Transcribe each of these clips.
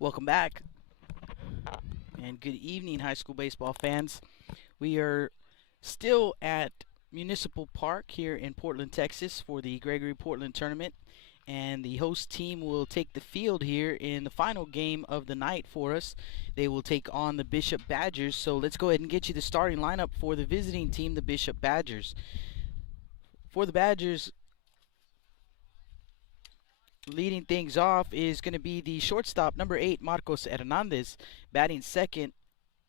Welcome back, and good evening, high school baseball fans. We are still at Municipal Park here in Portland, Texas for the Gregory-Portland Tournament, and the host team will take the field here in the final game of the night for us. They will take on the Bishop Badgers, so let's go ahead and get you the starting lineup for the visiting team, the Bishop Badgers. For the Badgers, leading things off is going to be the shortstop, number 8, Marcos Hernandez. Batting second,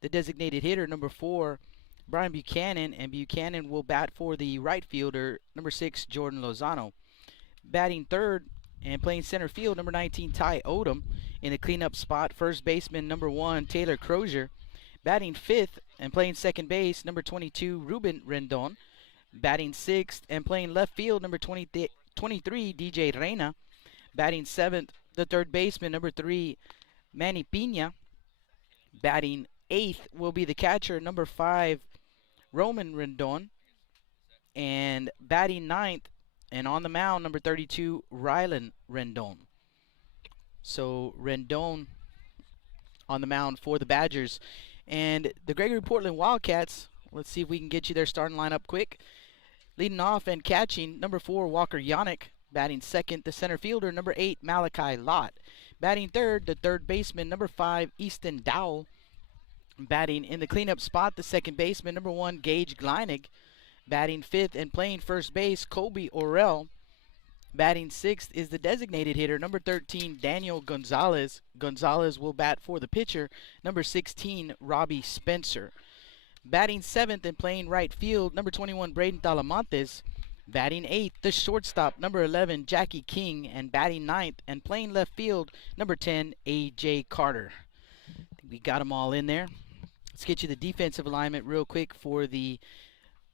the designated hitter, number 4, Brian Buchanan. And Buchanan will bat for the right fielder, number 6, Jordan Lozano. Batting third and playing center field, number 19, Ty Odom. In the cleanup spot, first baseman, number 1, Taylor Crozier. Batting fifth and playing second base, number 22, Ruben Rendon. Batting sixth and playing left field, number 23, DJ Reyna. Batting seventh, the third baseman, number 3, Manny Pina. Batting eighth will be the catcher, number 5, Roman Rendon. And batting ninth and on the mound, number 32, Rylan Rendon. So Rendon on the mound for the Badgers. And the Gregory-Portland Wildcats, let's see if we can get you their starting lineup quick. Leading off and catching, number 4, Walker Yannick. Batting second, the center fielder, number 8, Malachi Lott. Batting third, the third baseman, number 5, Easton Dowell. Batting in the cleanup spot, the second baseman, number 1, Gage Gleinig. Batting fifth and playing first base, Kobe Orell. Batting sixth is the designated hitter, number 13, Daniel Gonzalez. Gonzalez will bat for the pitcher, number 16, Robbie Spencer. Batting seventh and playing right field, number 21, Braden Talamontes. Batting eighth, the shortstop, number 11, Jackie King. And batting ninth and playing left field, number 10, A.J. Carter. I think we got them all in there. Let's get you the defensive alignment real quick for the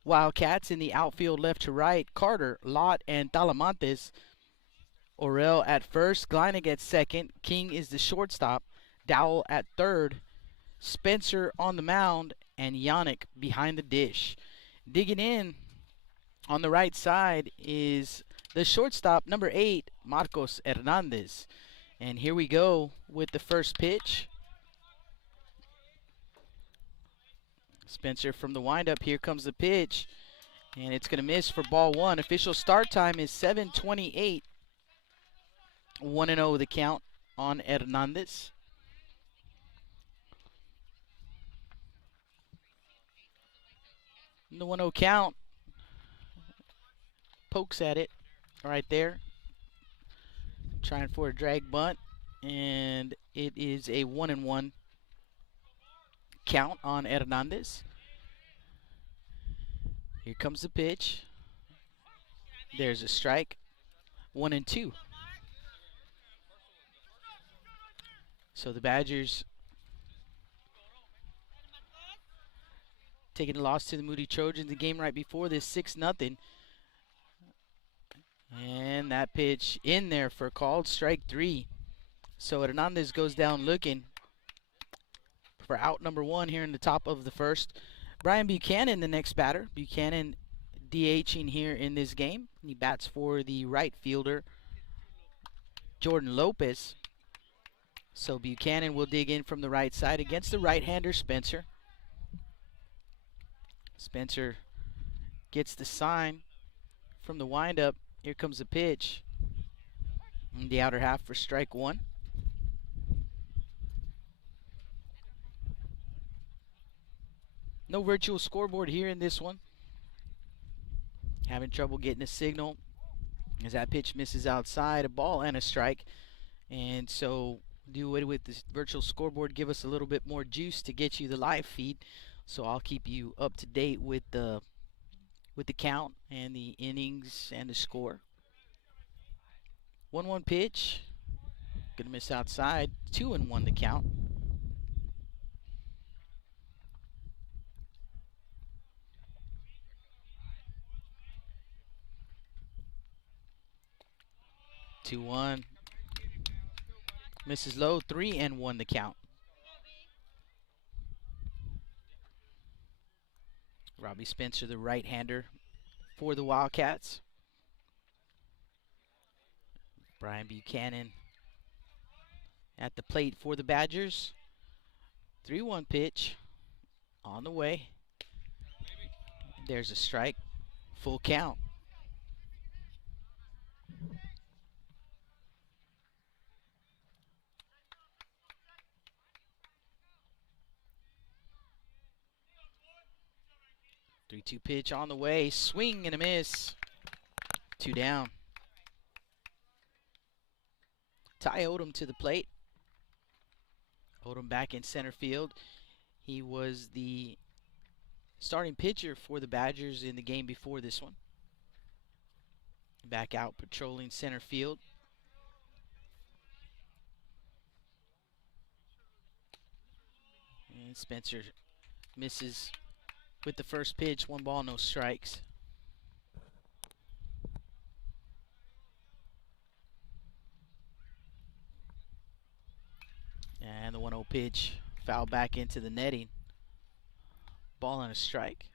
Wildcats. In the outfield, left to right, Carter, Lott, and Talamontes. Orell at first, Gleinig at second. King is the shortstop. Dowell at third. Spencer on the mound, and Yannick behind the dish. Digging in on the right side is the shortstop, number 8, Marcos Hernandez. And here we go with the first pitch. Spencer from the windup. Here comes the pitch. And it's going to miss for ball one. Official start time is 7:28. 1-0 the count on Hernandez. The 1-0 count. Pokes at it right there. Trying for a drag bunt. And it is a 1-1 count on Hernandez. Here comes the pitch. There's a strike. 1-2. So the Badgers taking a loss to the Moody Trojans. The game right before this, 6-0. And that pitch in there for called strike 3. So Hernandez goes down looking for out number 1 here in the top of the first. Brian Buchanan, the next batter. Buchanan DHing here in this game. He bats for the right fielder, Jordan Lopez. So Buchanan will dig in from the right side against the right-hander, Spencer. Spencer gets the sign from the windup. Here comes the pitch. In the outer half for strike 1. No virtual scoreboard here in this one. Having trouble getting a signal as that pitch misses outside. A ball and a strike. And so do away with this virtual scoreboard. Give us a little bit more juice to get you the live feed. So I'll keep you up to date with the count and the innings and the score. 1-1 pitch. Gonna miss outside. 2-1 the count. Two one. Misses low. 3-1 the count. Robbie Spencer, the right-hander for the Wildcats. Brian Buchanan at the plate for the Badgers. 3-1 pitch on the way. There's a strike. Full count. Three-two pitch on the way. Swing and a miss. 2 down. Ty Odom to the plate. Odom back in center field. He was the starting pitcher for the Badgers in the game before this one. Back out patrolling center field. And Spencer misses with the first pitch. 1 ball, no strikes. And the 1-0 pitch fouled back into the netting. Ball and a strike.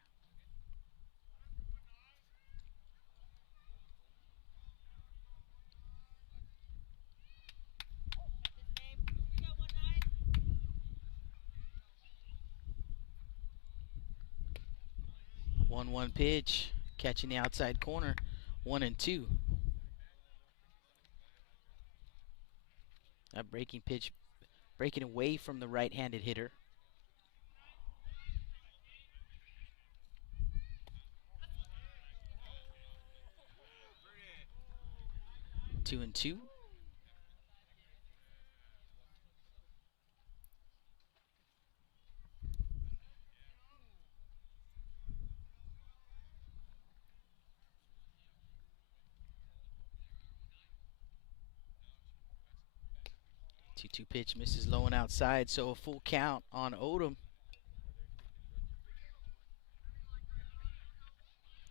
One pitch, catching the outside corner. 1-2. That breaking pitch, breaking away from the right-handed hitter. 2-2. Two pitch misses low and outside, so a full count on Odom.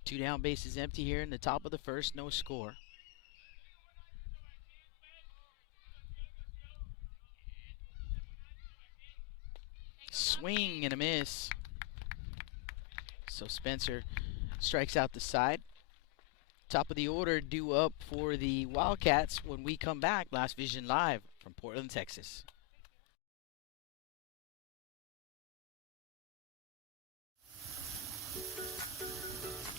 2 down, bases empty here in the top of the first, no score. Swing and a miss. So Spencer strikes out the side. Top of the order due up for the Wildcats when we come back. Blast Vision Live from Portland, Texas.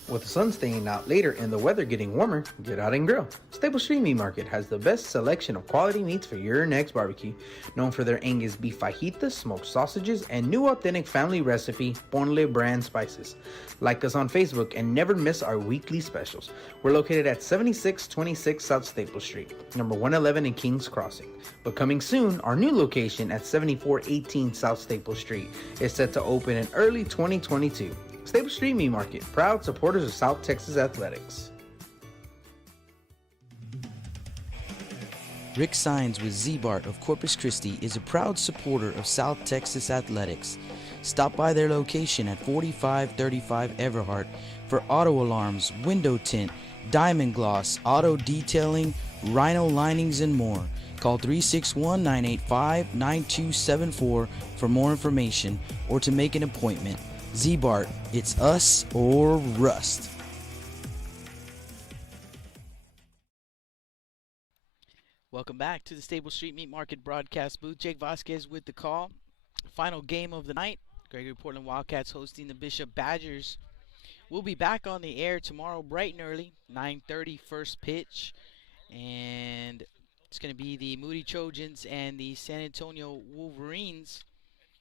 With the sun staying out later and the weather getting warmer, get out and grill. Staple Street Meat Market has the best selection of quality meats for your next barbecue. Known for their Angus beef fajitas, smoked sausages, and new authentic family recipe, Ponle brand spices. Like us on Facebook and never miss our weekly specials. We're located at 7626 South Staple Street, number 111 in Kings Crossing. But coming soon, our new location at 7418 South Staple Street is set to open in early 2022. Staple Street Meat Market, proud supporters of South Texas Athletics. Rick Sines with Z-Bart of Corpus Christi is a proud supporter of South Texas Athletics. Stop by their location at 4535 Everhart for auto alarms, window tint, diamond gloss, auto detailing, rhino linings, and more. Call 361-985-9274 for more information or to make an appointment. Z-Bart, it's us or rust. Welcome back to the Stable Street Meat Market broadcast booth. Jake Vasquez with the call. Final game of the night. Gregory-Portland Wildcats hosting the Bishop Badgers. We'll be back on the air tomorrow bright and early, 9:30 first pitch. And it's going to be the Moody Trojans and the San Antonio Wolverines.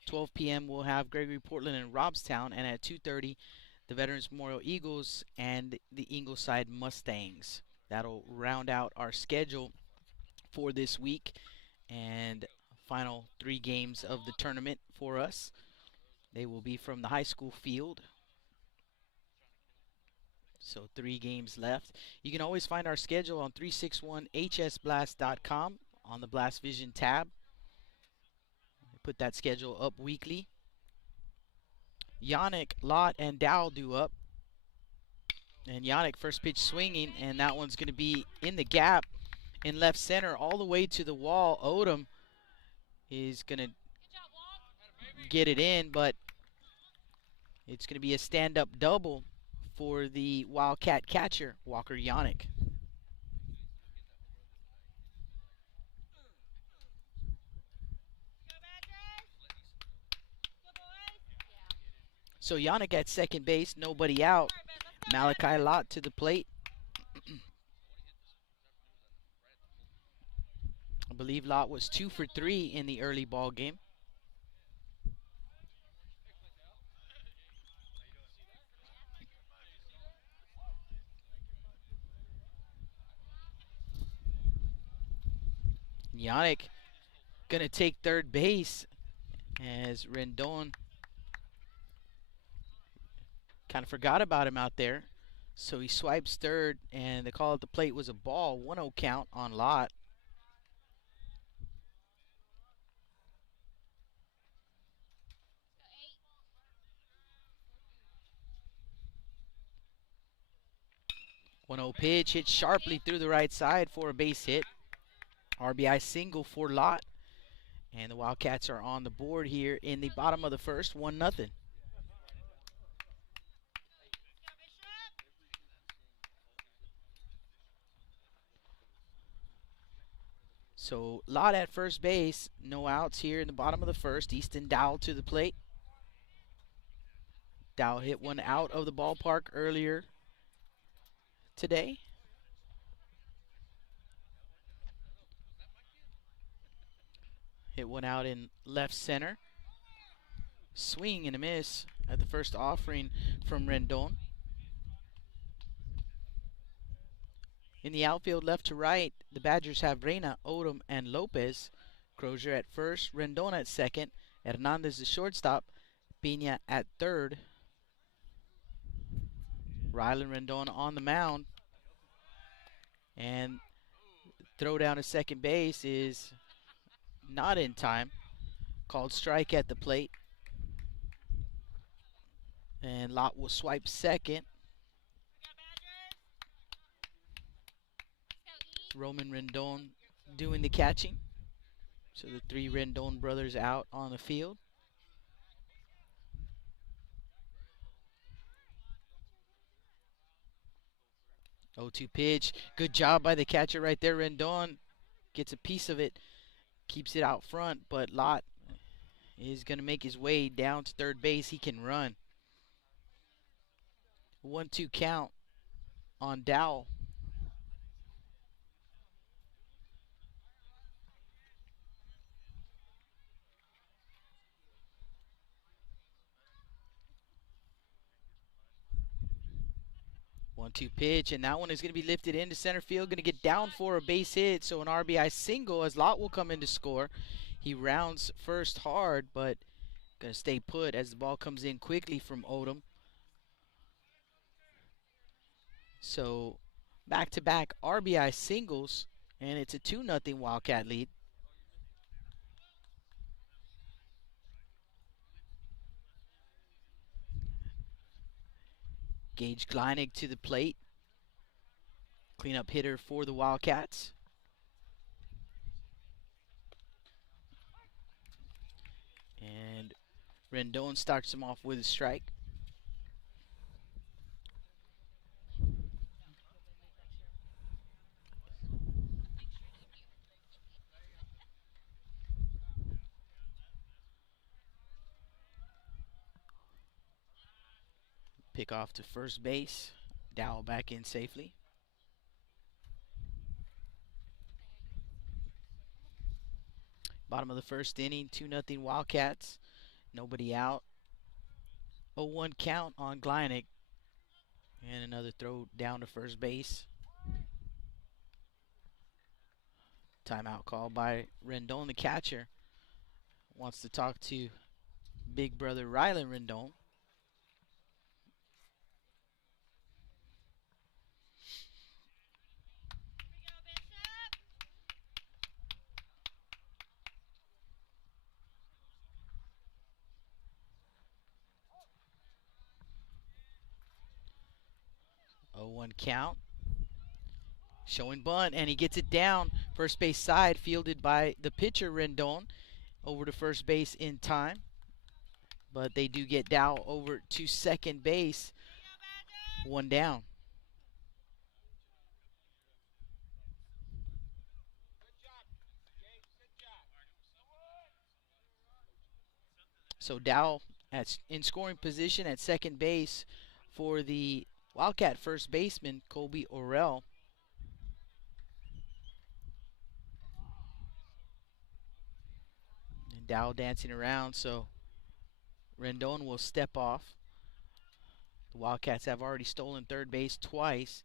12 p.m. we'll have Gregory-Portland and Robstown, and at 2:30 the Veterans Memorial Eagles and the Ingleside Mustangs. That'll round out our schedule for this week and final 3 games of the tournament for us. They will be from the high school field. So 3 games left. You can always find our schedule on 361hsblast.com on the Blast Vision tab. Put that schedule up weekly. Yannick, Lott, and Dow do up. And Yannick first pitch swinging, and that one's going to be in the gap in left center all the way to the wall. Odom is going to get it in, but it's going to be a stand-up double for the Wildcat catcher, Walker Yannick. So Yannick at second base, nobody out. Malachi Lott to the plate. I believe Lott was 2 for 3 in the early ball game. Yannick gonna take third base as Rendon kind of forgot about him out there. So he swipes third, and the call at the plate was a ball. 1-0 count on Lott. One 0 pitch hit sharply through the right side for a base hit. RBI single for Lott. And the Wildcats are on the board here in the bottom of the first, 1-0. So Lott at first base, no outs here in the bottom of the first. Easton Dowell to the plate. Dowell hit one out of the ballpark earlier today. Hit one out in left center. Swing and a miss at the first offering from Rendon. In the outfield, left to right, the Badgers have Reyna, Odom, and Lopez. Crozier at first, Rendon at second, Hernandez the shortstop, Pina at third. Rylan Rendon on the mound. And throw down to second base is not in time. Called strike at the plate. And Lott will swipe second. Roman Rendon doing the catching. So the three Rendon brothers out on the field. 0-2 pitch. Good job by the catcher right there. Rendon gets a piece of it, keeps it out front, but Lott is going to make his way down to third base. He can run. 1-2 count on Dowell. One-two pitch, and that one is going to be lifted into center field. Going to get down for a base hit, so an RBI single as Lott will come in to score. He rounds first hard, but going to stay put as the ball comes in quickly from Odom. So back-to-back RBI singles, and it's a 2-0 Wildcat lead. Gage Kleinig to the plate. Cleanup hitter for the Wildcats. And Rendon starts him off with a strike. Pick off to first base. Dowell back in safely. Bottom of the first inning, 2-0 Wildcats. Nobody out. 0-1 count on Kleinig. And another throw down to first base. Timeout call by Rendon, the catcher. Wants to talk to big brother Rylan Rendon. One count. Showing bunt, and he gets it down. First base side, fielded by the pitcher Rendon. Over to first base in time. But they do get Dowell over to second base. One down. So Dowell in scoring position at second base for the Wildcat first baseman, Colby Orell. And Dow dancing around, so Rendon will step off. The Wildcats have already stolen third base twice.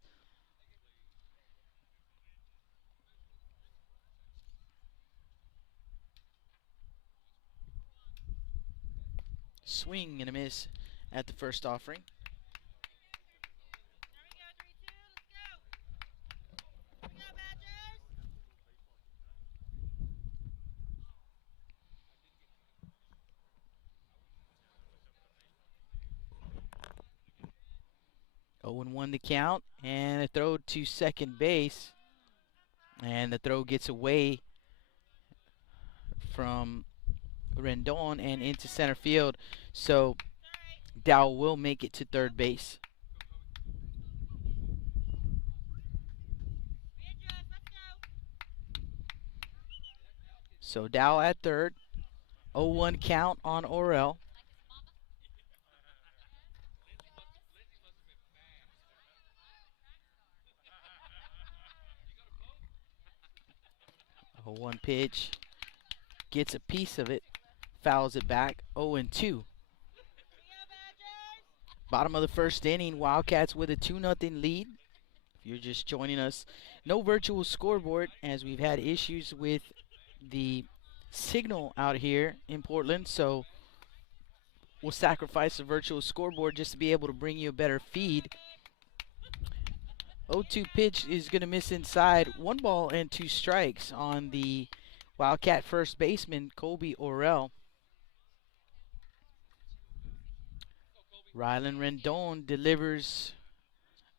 Swing and a miss at the first offering. Oh and 1 to count, and a throw to second base. And the throw gets away from Rendon and into center field. So Dow will make it to third base. So Dow at third. 0-1 count on Orell. A 1 pitch. Gets a piece of it. Fouls it back. 0-2. Bottom of the first inning, Wildcats with a 2-0 lead. If you're just joining us, no virtual scoreboard as we've had issues with the signal out here in Portland, so we'll sacrifice the virtual scoreboard just to be able to bring you a better feed. 0-2 pitch is going to miss inside. 1 ball and 2 strikes on the Wildcat first baseman, Colby Orell. Rylan Rendon delivers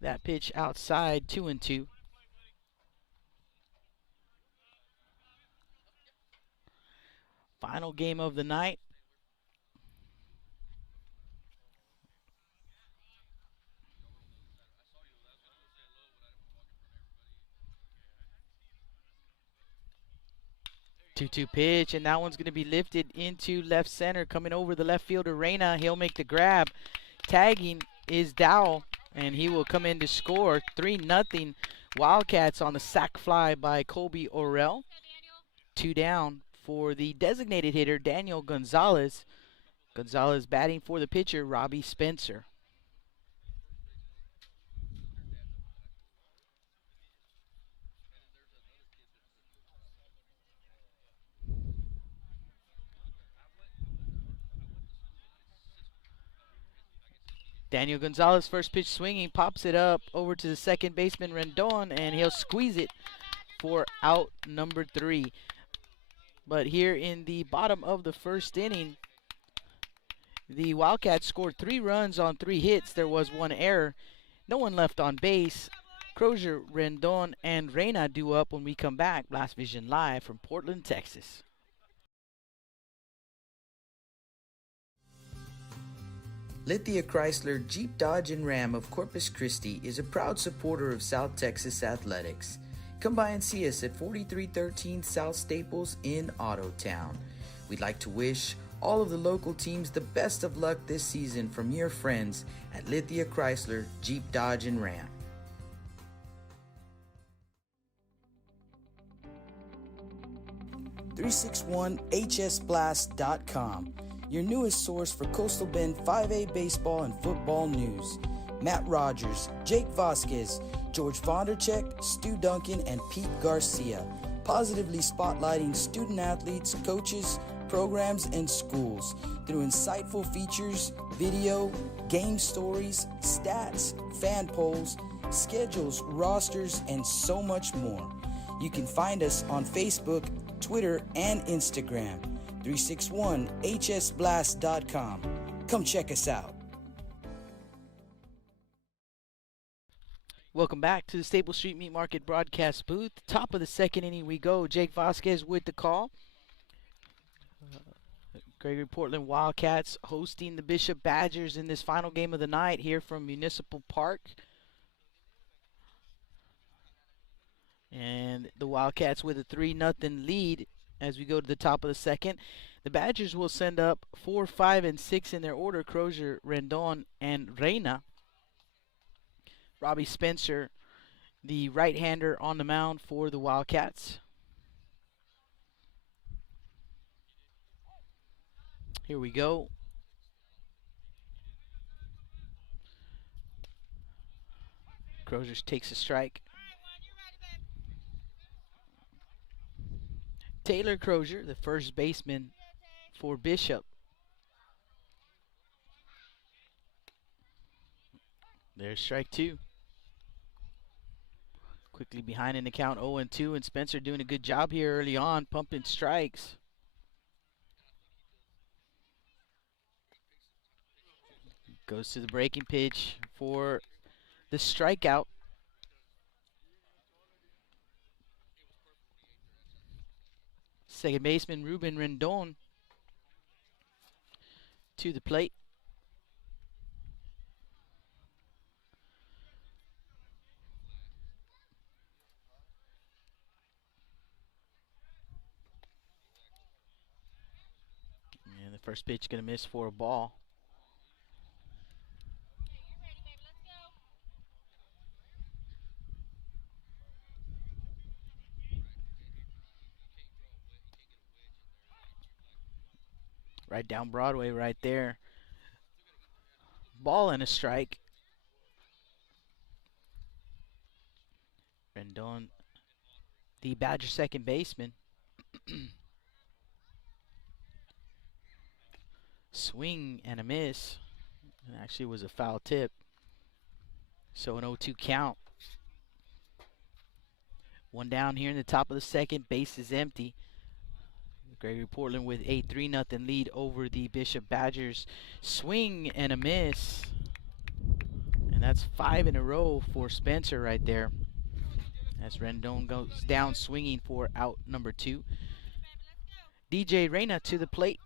that pitch outside, 2-2. Final game of the night. Two-two pitch, and that one's going to be lifted into left center. Coming over the left fielder, Reyna. He'll make the grab. Tagging is Dowell, and he will come in to score. 3-0 Wildcats on the sac fly by Colby Orell. 2 down for the designated hitter, Daniel Gonzalez. Gonzalez batting for the pitcher, Robbie Spencer. Daniel Gonzalez, first pitch swinging, pops it up over to the second baseman, Rendon, and he'll squeeze it for out number 3. But here in the bottom of the first inning, the Wildcats scored 3 runs on 3 hits. There was 1 error. No one left on base. Crozier, Rendon, and Reyna due up when we come back. Blast Vision live from Portland, Texas. Lithia Chrysler Jeep Dodge and Ram of Corpus Christi is a proud supporter of South Texas athletics. Come by and see us at 4313 South Staples in Ottotown. We'd like to wish all of the local teams the best of luck this season from your friends at Lithia Chrysler Jeep Dodge and Ram. .361hsblast.com, your newest source for Coastal Bend 5A baseball and football news. Matt Rogers, Jake Vasquez, George Vondercheck, Stu Duncan, and Pete Garcia, positively spotlighting student athletes, coaches, programs, and schools through insightful features, video, game stories, stats, fan polls, schedules, rosters, and so much more. You can find us on Facebook, Twitter, and Instagram. 361hsblast.com. Come check us out. Welcome back to the Staple Street Meat Market broadcast booth. Top of the second inning we go. Jake Vasquez with the call. Gregory-Portland Wildcats hosting the Bishop Badgers in this final game of the night here from Municipal Park. And the Wildcats with a 3-0 lead as we go to the top of the second. The Badgers will send up 4, 5, and 6 in their order. Crozier, Rendon, and Reina. Robbie Spencer, the right-hander, on the mound for the Wildcats. Here we go. Crozier takes a strike. Taylor Crozier, the first baseman for Bishop. There's strike 2. Quickly behind in the count, 0-2, and Spencer doing a good job here early on, pumping strikes. Goes to the breaking pitch for the strikeout. Second baseman Ruben Rendon to the plate. And the first pitch going to miss for a ball. Right down Broadway right there. Ball and a strike. Rendon, the Badger second baseman. Swing and a miss. It actually was a foul tip. So an 0-2 count. One down here in the top of the second. Base is empty. Gregory-Portland with a 3-0 lead over the Bishop Badgers. Swing and a miss. And that's 5 in a row for Spencer right there. As Rendon goes down swinging for out number 2. DJ Reina to the plate.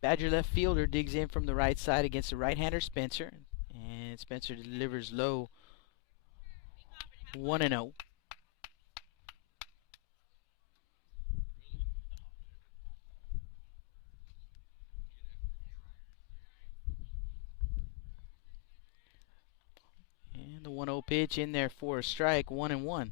Badger left fielder digs in from the right side against the right-hander Spencer. And Spencer delivers low. 1-0. And the 1-0 pitch in there for a strike. 1-1.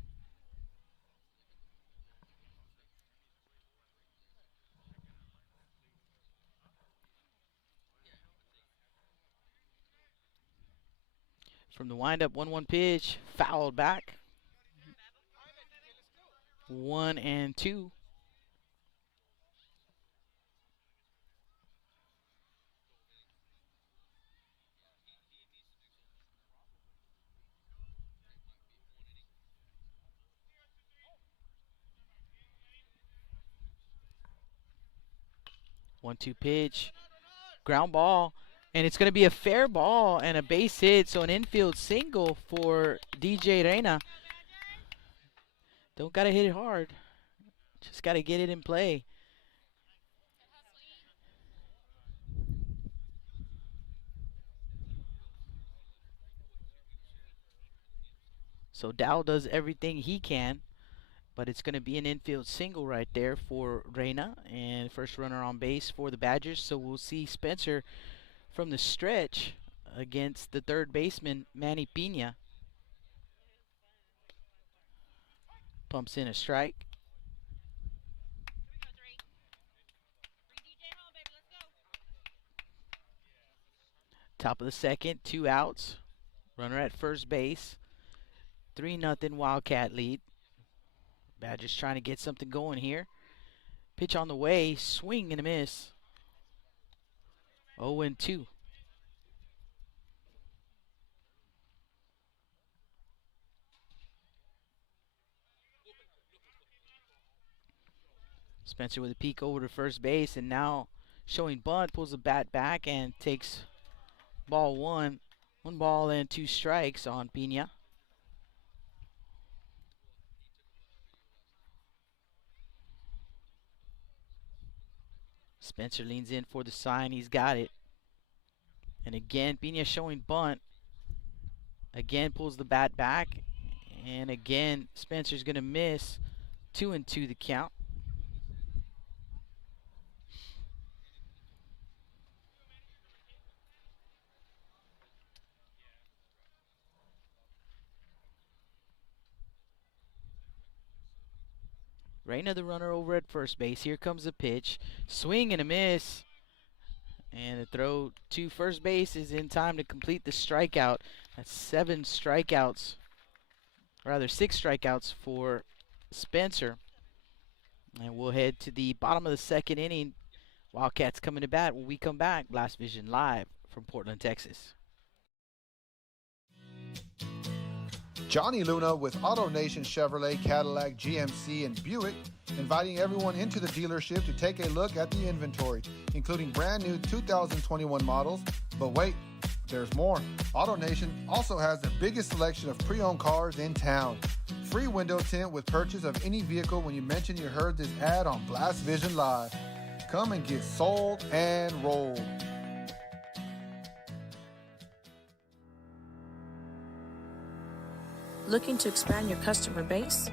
From the windup, 1-1 pitch, fouled back. 1-2. One-two pitch, ground ball, and it's going to be a fair ball and a base hit, so an infield single for DJ Reina. Don't got to hit it hard, just got to get it in play. So Dow does everything he can, but it's going to be an infield single right there for Reina, and first runner on base for the Badgers. So we'll see Spencer from the stretch against the third baseman Manny Pina. Pumps in a strike. Top of the second, 2 outs. Runner at first base. 3-0 Wildcat lead. Badgers trying to get something going here. Pitch on the way, swing and a miss. 0-2. Spencer with a peek over to first base, and now showing bunt, pulls the bat back and takes ball 1. 1 ball and 2 strikes on Pina. Spencer leans in for the sign. He's got it. And again, Pina showing bunt. Again, pulls the bat back. And again, Spencer's going to miss. 2-2 the count. Reyna the runner over at first base. Here comes the pitch. Swing and a miss. And the throw to first base is in time to complete the strikeout. That's 6 strikeouts for Spencer. And we'll head to the bottom of the second inning. Wildcats coming to bat when we come back. Blast Vision live from Portland, Texas. Johnny Luna with AutoNation Chevrolet, Cadillac, GMC, and Buick, inviting everyone into the dealership to take a look at the inventory, including brand new 2021 models. But wait, there's more. AutoNation also has the biggest selection of pre-owned cars in town. Free window tint with purchase of any vehicle when you mention you heard this ad on Blast Vision Live. Come and get sold and rolled. Looking to expand your customer base?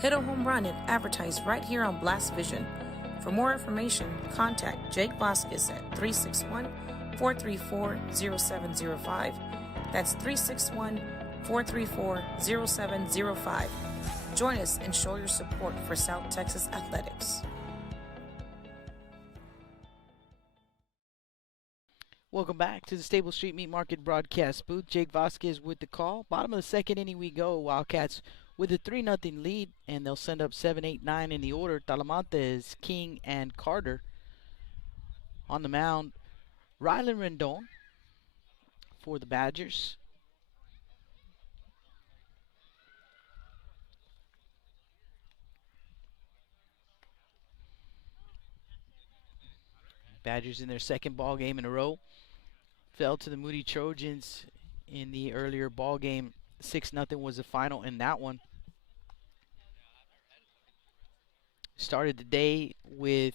Hit a home run and advertise right here on Blast Vision. For more information, contact Jake Vasquez at 361-434-0705. That's 361-434-0705. Join us and show your support for South Texas athletics. Welcome back to the Stable Street Meat Market broadcast booth. Jake Vasquez with the call. Bottom of the second inning we go. Wildcats with a 3-0 lead, and they'll send up 7, 8, 9 in the order. Talamantes, King, and Carter. On the mound, Rylan Rendon for the Badgers. Badgers in their second ball game in a row. Fell to the Moody Trojans in the earlier ball game. 6-0 was the final in that one. Started the day with,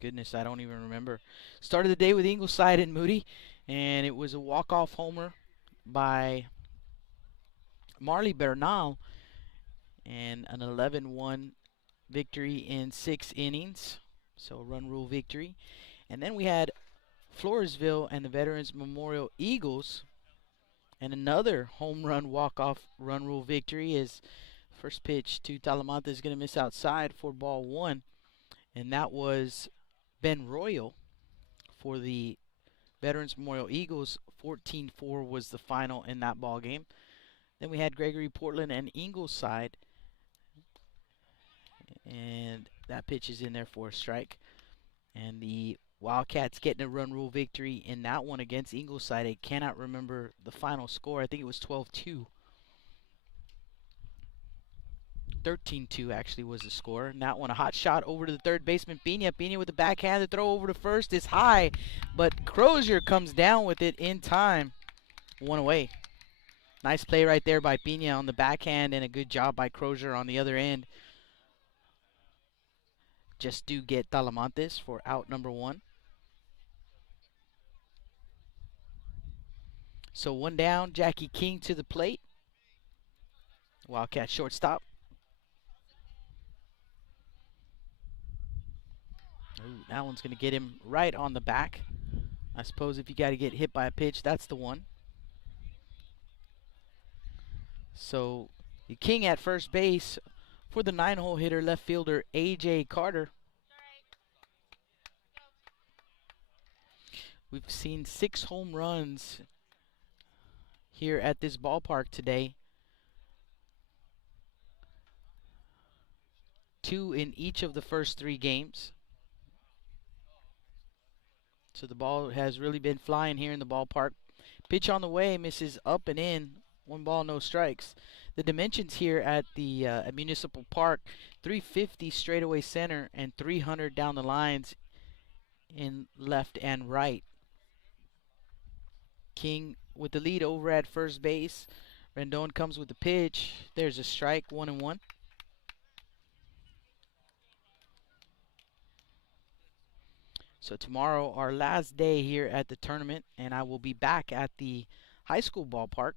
goodness, I don't even remember. Started the day with Ingleside and Moody, and it was a walk-off homer by Marley Bernal and an 11-1 victory in 6 innings. So a run rule victory. And then we had Floresville and the Veterans Memorial Eagles, and another home run walk-off run rule victory as first pitch to Talamantes is going to miss outside for ball 1. And that was Ben Royal for the Veterans Memorial Eagles. 14-4 was the final in that ball game. Then we had Gregory-Portland and Ingleside, and that pitch is in there for a strike. And the Wildcats getting a run rule victory in that one against Ingleside. I cannot remember the final score. I think it was 12-2. 13-2 actually was the score. And that one, a hot shot over to the third baseman, Pina. Pina with the backhand. The throw over to first is high, but Crozier comes down with it in time. 1 away. Nice play right there by Pina on the backhand, and a good job by Crozier on the other end. Just do get Talamantes for out number 1. So 1 down, Jackie King to the plate. Wildcat shortstop. Ooh, that one's going to get him right on the back. I suppose if you got to get hit by a pitch, that's the one. So the King at first base for the 9-hole hitter, left fielder A.J. Carter. We've seen 6 home runs here at this ballpark today. 2 in each of the first 3 games. So the ball has really been flying here in the ballpark. Pitch on the way, misses up and in. 1 ball, no strikes. The dimensions here at the at Municipal Park, 350 straightaway center and 300 down the lines in left and right. King with the lead over at first base. Rendon comes with the pitch. There's a strike, 1-1. So tomorrow, our last day here at the tournament, and I will be back at the high school ballpark.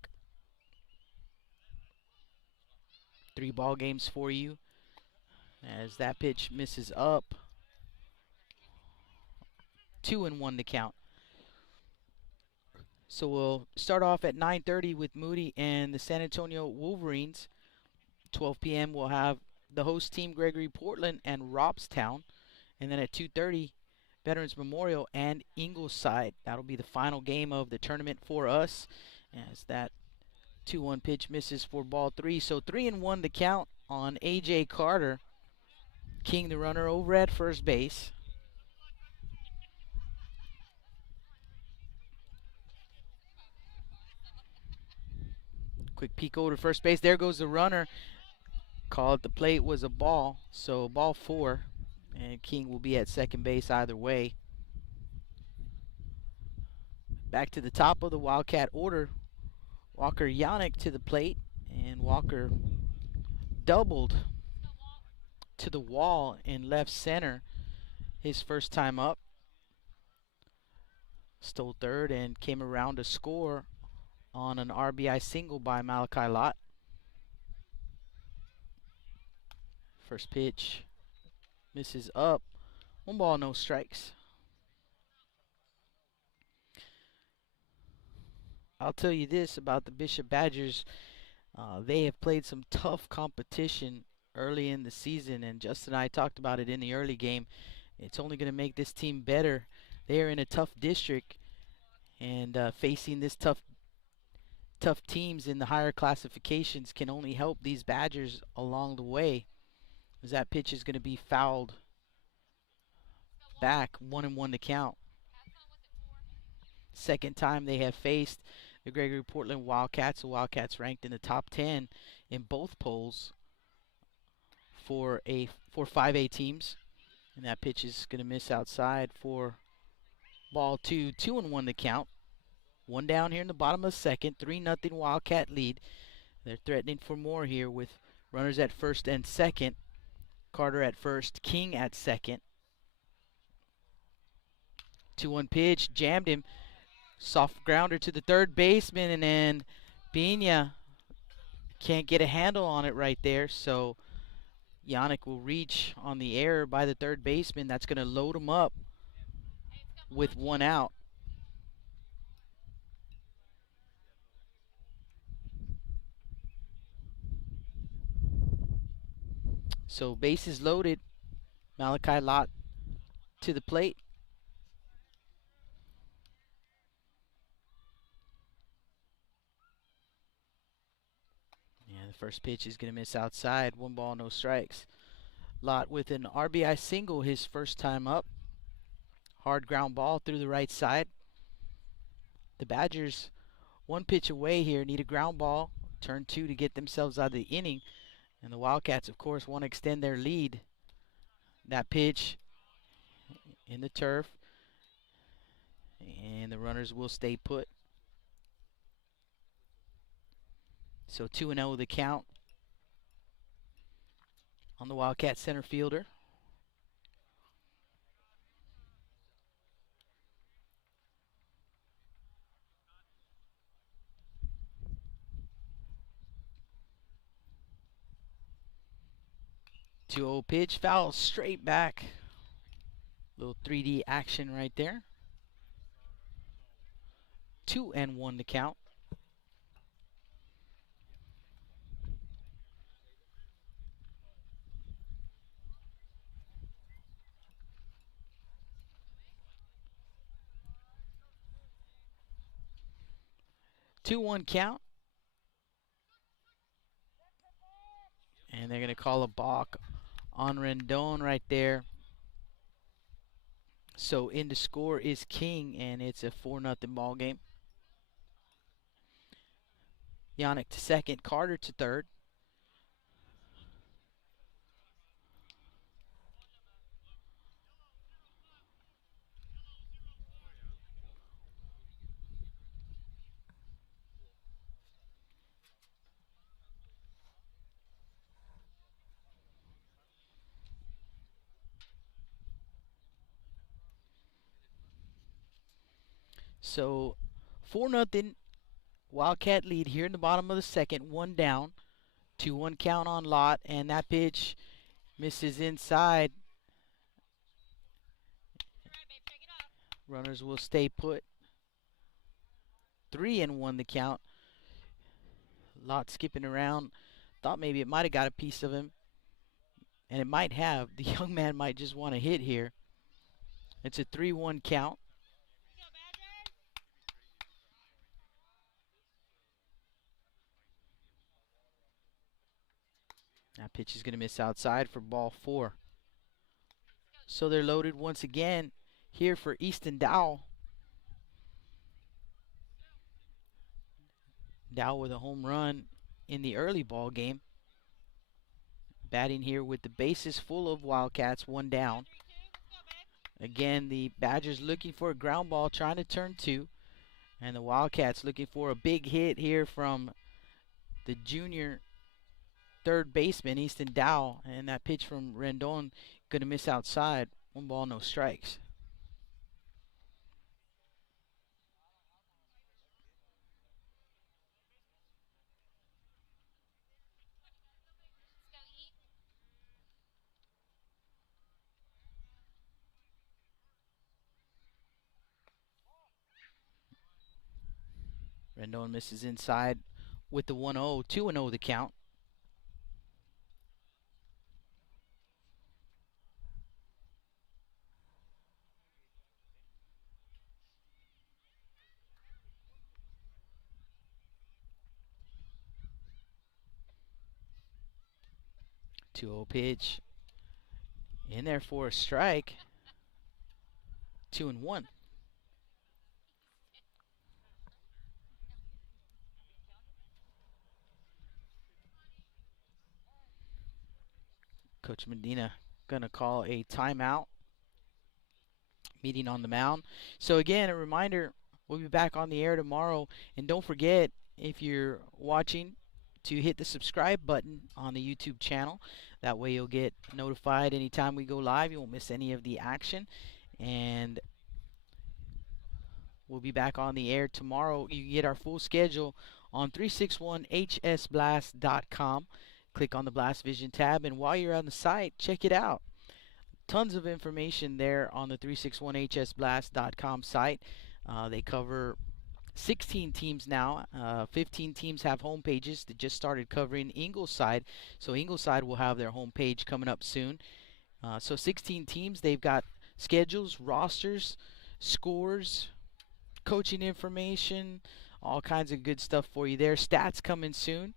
3 ball games for you as that pitch misses up. 2-1 to count. So we'll start off at 9:30 with Moody and the San Antonio Wolverines. 12 p.m. we'll have the host team Gregory-Portland and Robstown. And then at 2:30, Veterans Memorial and Ingleside. That'll be the final game of the tournament for us as that 2-1 pitch misses for ball 3. So 3-1 to count on A.J. Carter. King, the runner, over at first base. Quick peek over to first base. There goes the runner. Call at the plate was a ball. So ball 4. And King will be at second base either way. Back to the top of the Wildcat order. Walker Yannick to the plate. And Walker doubled to the wall in left center his first time up. Stole third and came around to score on an RBI single by Malachi Lott. First pitch misses up. 1 ball, no strikes. I'll tell you this about the Bishop Badgers. They have played some tough competition early in the season, and Justin and I talked about it in the early game. It's only going to make this team better. They are in a tough district, and facing this tough teams in the higher classifications can only help these Badgers along the way, as that pitch is going to be fouled back. 1-1 to count. Second time they have faced the Gregory-Portland Wildcats. The Wildcats ranked in the top 10 in both polls for 5A teams. And that pitch is going to miss outside for ball 2. 2-1 to count. 1 down here in the bottom of the second. 3-0 Wildcat lead. They're threatening for more here with runners at first and second. Carter at first, King at second. 2-1 pitch, jammed him. Soft grounder to the third baseman, and then Pena can't get a handle on it right there. So Yannick will reach on the error by the third baseman. That's going to load him up with 1 out. So bases loaded. Malachi Lott to the plate. Yeah, the first pitch is going to miss outside. 1 ball, no strikes. Lott with an RBI single his first time up. Hard ground ball through the right side. The Badgers 1 pitch away here, need a ground ball. Turn 2 to get themselves out of the inning. And the Wildcats, of course, want to extend their lead. That pitch in the turf. And the runners will stay put. So 2-0 the count on the Wildcat center fielder. Two 0 pitch, foul straight back. Little 3D action right there. 2-1 to count. Two 1 count. And they're going to call a balk on Rendon right there. So in to score is King, and it's a 4-0 ball game. Yannick to second, Carter to third. So 4-0 Wildcat lead here in the bottom of the second. One down. 2-1 count on Lott, and that pitch misses inside. Runners will stay put. 3-1 the count. Lott skipping around. Thought maybe it might have got a piece of him. And it might have. The young man might just want to hit here. It's a 3-1 count. That pitch is going to miss outside for ball 4. So they're loaded once again here for Easton Dowell. Dowell with a home run in the early ball game. Batting here with the bases full of Wildcats, one down. Again, the Badgers looking for a ground ball, trying to turn 2. And the Wildcats looking for a big hit here from the junior third baseman, Easton Dowell. And that pitch from Rendon going to miss outside. 1 ball, no strikes. Rendon misses inside with the 1-0, 2-0 the count. Two-0 pitch in there for a strike. 2-1. Coach Medina gonna call a timeout. Meeting on the mound. So again, a reminder, we'll be back on the air tomorrow. And don't forget, if you're watching, to hit the subscribe button on the YouTube channel. That way you'll get notified anytime we go live. You won't miss any of the action. And we'll be back on the air tomorrow. You can get our full schedule on 361hsblast.com. Click on the Blast Vision tab, and while you're on the site, check it out. Tons of information there on the 361hsblast.com site. They cover 16 teams now. 15 teams have home pages that just started covering Ingleside. So Ingleside will have their home page coming up soon. So 16 teams. They've got schedules, rosters, scores, coaching information, all kinds of good stuff for you there. Stats coming soon.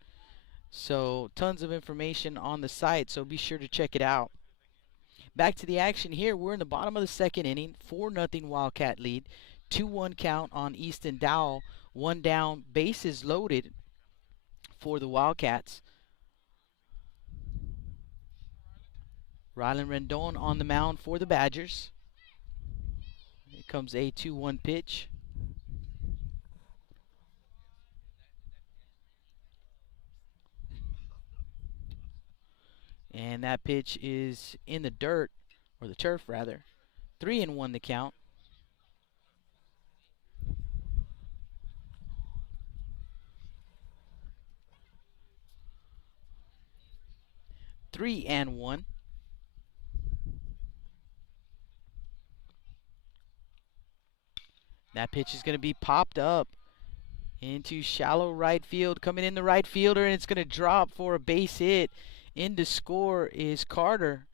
So tons of information on the site. So be sure to check it out. Back to the action here. We're in the bottom of the second inning. 4-0 Wildcat lead. 2-1 count on Easton Dowell. 1 down, bases loaded for the Wildcats. Rylan Rendon on the mound for the Badgers. Here comes a 2-1 pitch. And that pitch is in the dirt, or the turf rather. 3-1 the count. Three and one. That pitch is going to be popped up into shallow right field. Coming in the right fielder, and it's going to drop for a base hit. In to score is Carter.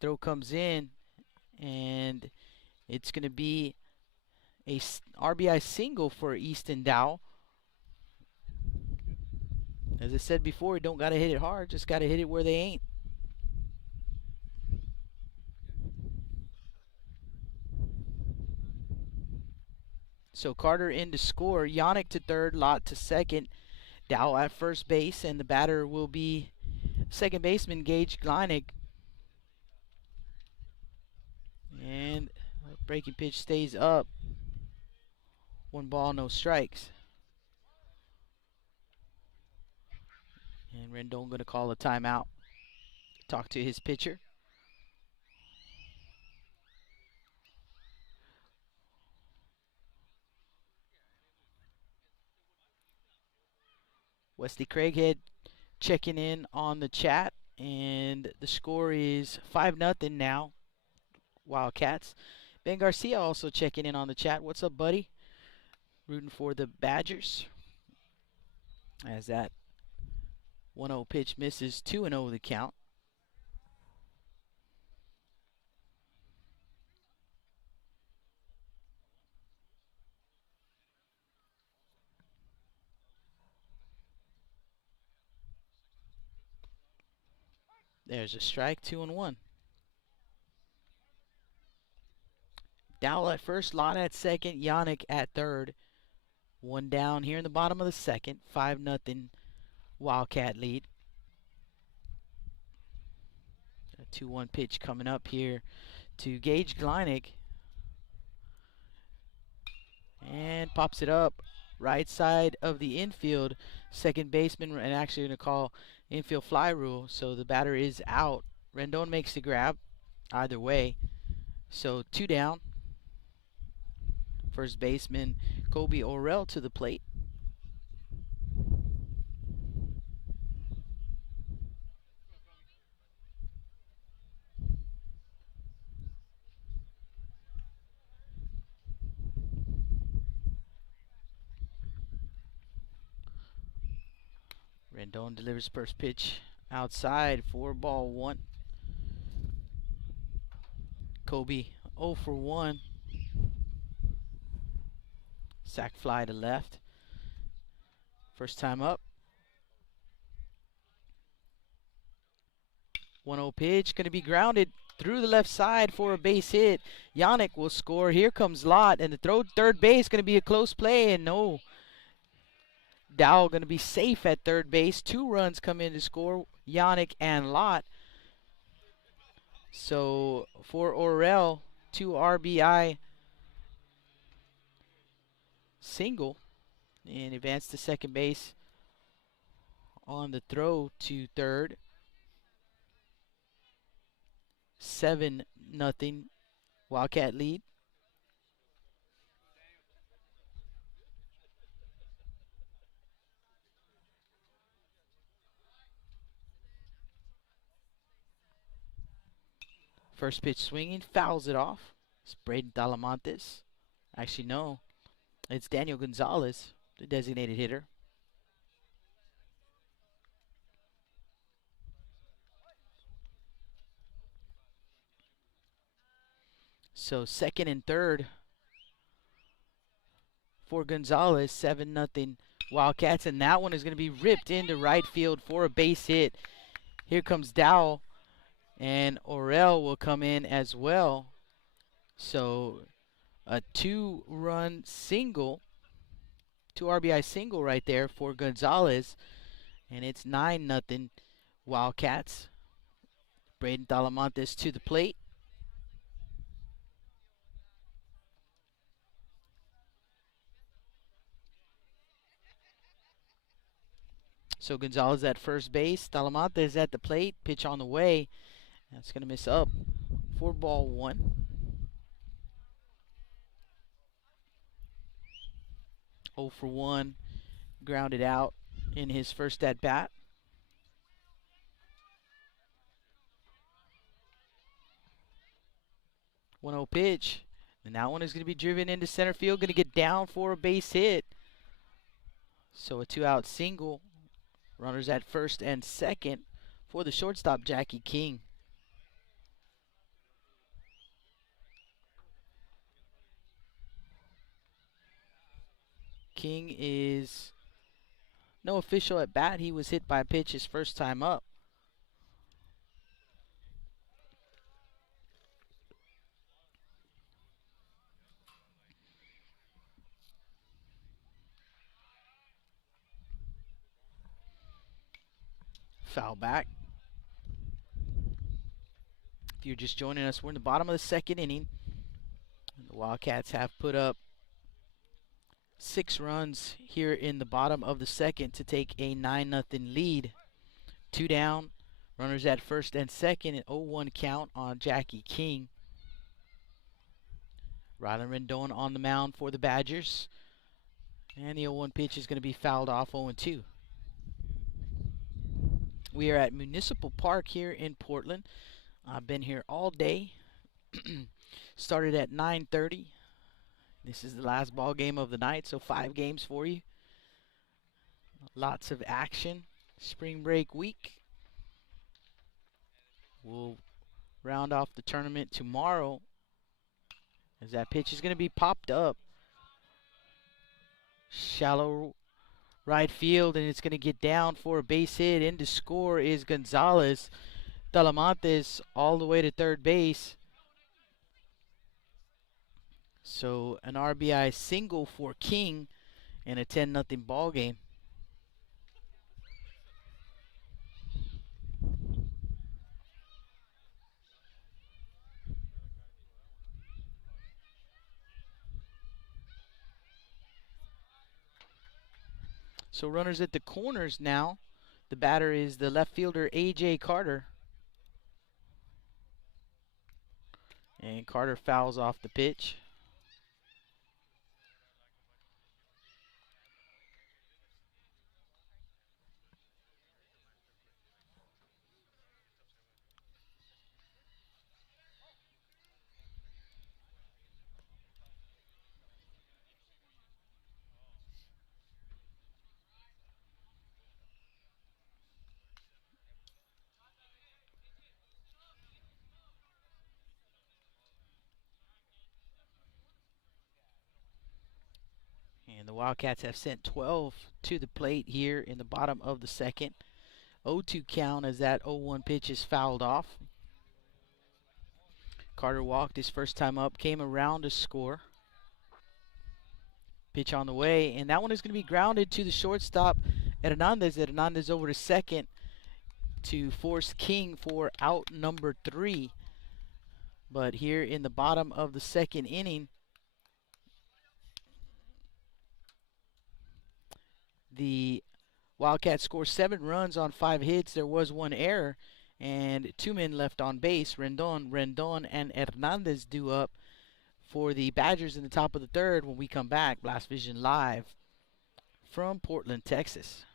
Throw comes in, and it's going to be a RBI single for Easton Dowell. As I said before, you don't got to hit it hard, just got to hit it where they ain't. So Carter in to score. Yannick to third, Lott to second. Dowell at first base, and the batter will be second baseman Gage Gleinig. And breaking pitch stays up. 1 ball, no strikes. And Rendon going to call a timeout. Talk to his pitcher. Wesley Craighead checking in on the chat, and the score is 5-0 now, Wildcats. Ben Garcia also checking in on the chat. What's up, buddy? Rooting for the Badgers. As that 1-0 pitch misses, 2-0 the count. There's a strike, 2-1. Dowell at first, Lott at second, Yannick at third. One down here in the bottom of the second. 5-0 Wildcat lead. A 2-1 pitch coming up here to Gage Gleinig. And pops it up right side of the infield. Second baseman, and actually going to call infield fly rule. So the batter is out. Rendon makes the grab either way. So 2 down. First baseman Kobe Orell to the plate. Rendon delivers first pitch outside for ball 1. Kobe 0 for 1. Sac fly to left. First time up. 1-0 pitch, going to be grounded through the left side for a base hit. Yannick will score. Here comes Lott, and the throw third base going to be a close play, and no. Dowell going to be safe at third base. 2 runs come in to score, Yannick and Lott. So for Orell, 2 RBI single, and advance to second base on the throw to third. 7-0 Wildcat lead. First pitch swinging, fouls it off. It's Braden Talamantes. Actually, no. It's Daniel Gonzalez, the designated hitter. So second and third for Gonzalez, 7-0 Wildcats, and that one is going to be ripped into right field for a base hit. Here comes Dowell, and Orell will come in as well. So a 2-run single, 2 RBI single right there for Gonzalez, and it's 9-0 Wildcats. Braden Talamantes to the plate. So Gonzalez at first base, Talamantes at the plate, pitch on the way. That's going to miss up for ball 1. 0 for 1, grounded out in his first at bat. One 0 pitch, and that one is going to be driven into center field, going to get down for a base hit. So a 2-out single. Runners at first and second for the shortstop, Jackie King. King is no official at bat. He was hit by a pitch his first time up. Foul back. If you're just joining us, we're in the bottom of the second inning. The Wildcats have put up 6 runs here in the bottom of the second to take a 9-0 lead. 2 down, runners at first and second, an 0-1 count on Jackie King. Rylan Rendon on the mound for the Badgers. And the 0-1 pitch is going to be fouled off, 0-2. We are at Municipal Park here in Portland. I've been here all day. Started at 9:30. This is the last ball game of the night, so 5 games for you. Lots of action. Spring break week. We'll round off the tournament tomorrow as that pitch is going to be popped up. Shallow right field, and it's going to get down for a base hit. In to score is Gonzalez. Talamantes all the way to third base. So an RBI single for King in a 10-0 ball game. So runners at the corners now. The batter is the left fielder A.J. Carter. And Carter fouls off the pitch. And the Wildcats have sent 12 to the plate here in the bottom of the second. 0-2 count as that 0-1 pitch is fouled off. Carter walked his first time up, came around to score. Pitch on the way, and that one is going to be grounded to the shortstop, Hernandez. Hernandez over to second to force King for out number 3. But here in the bottom of the second inning, the Wildcats score 7 runs on 5 hits. There was 1 error and 2 men left on base. Rendon and Hernandez due up for the Badgers in the top of the third. When we come back, Blast Vision live from Portland, Texas.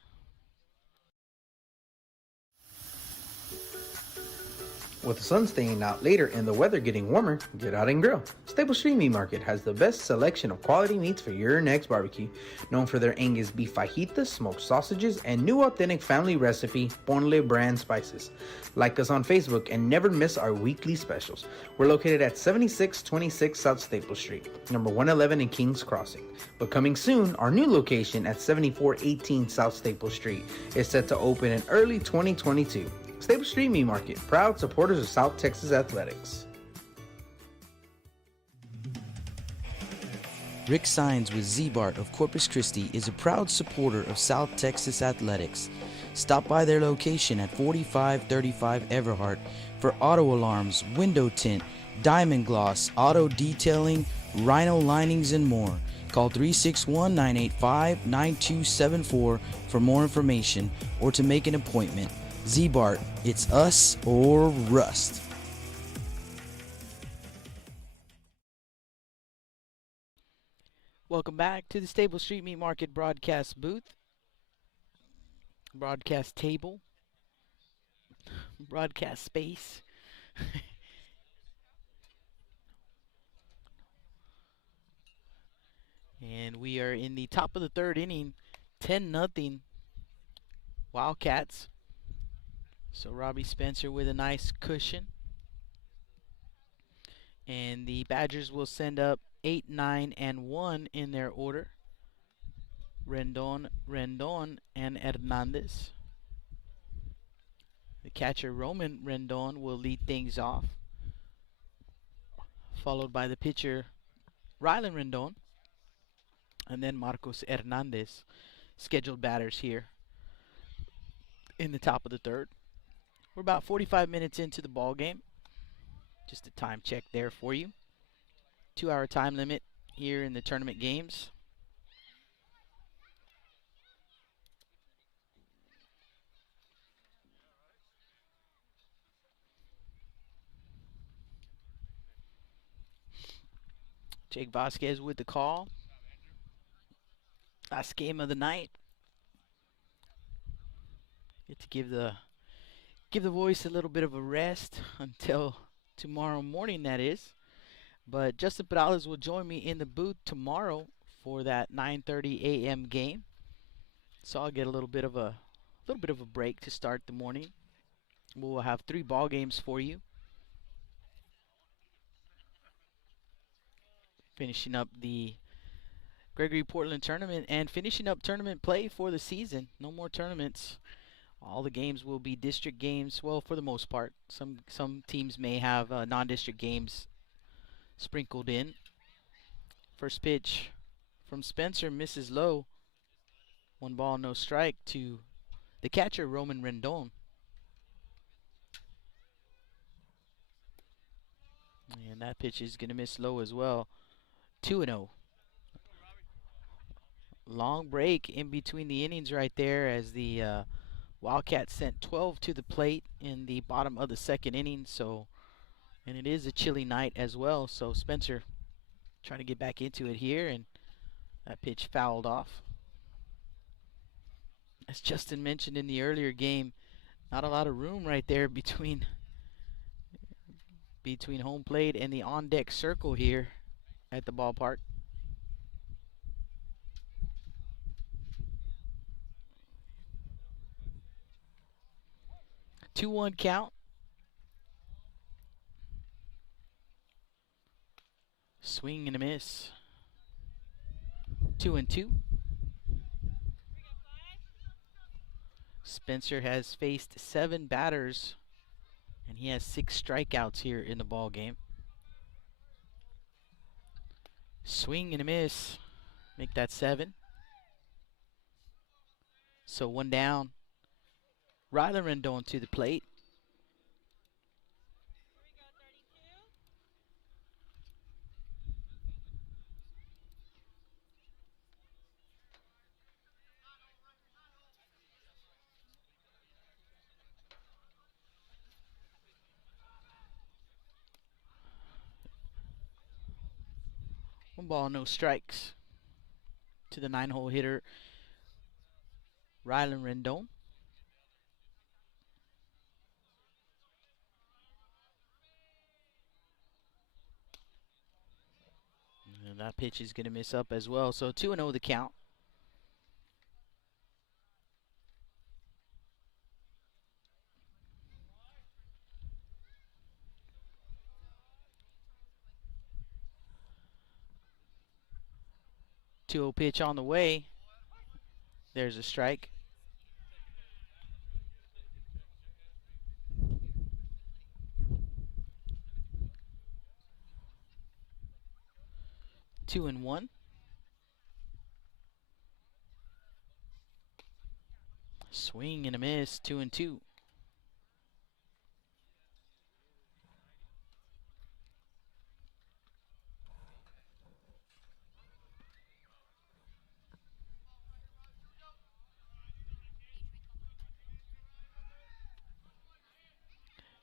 With the sun staying out later and the weather getting warmer, get out and grill. Stable Street Meat Market has the best selection of quality meats for your next barbecue. Known for their Angus beef fajitas, smoked sausages, and new authentic family recipe, Ponle brand spices. Like us on Facebook and never miss our weekly specials. We're located at 7626 South Staple Street, number 111 in Kings Crossing. But coming soon, our new location at 7418 South Staple Street is set to open in early 2022. Stable Street Meat Market, proud supporters of South Texas Athletics. Rick Sines with Z-Bart of Corpus Christi is a proud supporter of South Texas Athletics. Stop by their location at 4535 Everhart for auto alarms, window tint, diamond gloss, auto detailing, rhino linings, and more. Call 361-985-9274 for more information or to make an appointment. Z-Bart, it's us or rust. Welcome back to the Stable Street Meat Market broadcast booth, broadcast table, broadcast space. And we are in the top of the third inning, 10-0 Wildcats. So Robbie Spencer with a nice cushion. And the Badgers will send up 8, 9, and 1 in their order. Rendon, and Hernandez. The catcher Roman Rendon will lead things off, followed by the pitcher Rylan Rendon, and then Marcos Hernandez. Scheduled batters here in the top of the third. We're about 45 minutes into the ball game. Just a time check there for you. 2-hour time limit here in the tournament games. Jake Vasquez with the call. Last game of the night. Get to give the give the voice a little bit of a rest until tomorrow morning, that is. But Justin Perales will join me in the booth tomorrow for that 9:30 a.m. game. So I'll get a little bit of a break to start the morning. We'll have 3 ball games for you. Finishing up the Gregory-Portland Tournament and finishing up tournament play for the season. No more tournaments. All the games will be district games. Well, for the most part. Some teams may have non-district games sprinkled in. First pitch from Spencer misses low. 1 ball, no strike to the catcher, Roman Rendon. And that pitch is going to miss low as well. 2-0. Long break in between the innings right there as the Wildcats sent 12 to the plate in the bottom of the 2nd inning. And it is a chilly night as well. So Spencer trying to get back into it here, and that pitch fouled off. As Justin mentioned in the earlier game, not a lot of room right there between home plate and the on-deck circle here at the ballpark. 2-1 count. Swing and a miss. 2-2. Spencer has faced 7 batters, and he has 6 strikeouts here in the ball game. Swing and a miss. Make that 7. So 1 down. Rylan Rendon to the plate. One ball, no strikes to the 9-hole hitter, Rylan Rendon. And that pitch is going to miss up as well. So 2-0 the count. Two-0 pitch on the way. There's a strike. Two and 1. Swing and a miss. 2-2.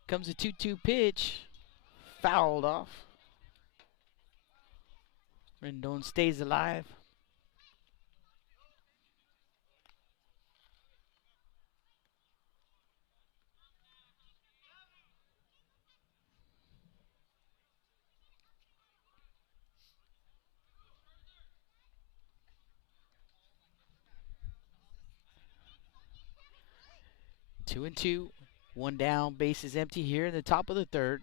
Comes a 2-2 pitch. Fouled off. Rendon stays alive. Two and 2. 1 down. Base is empty here in the top of the 3rd.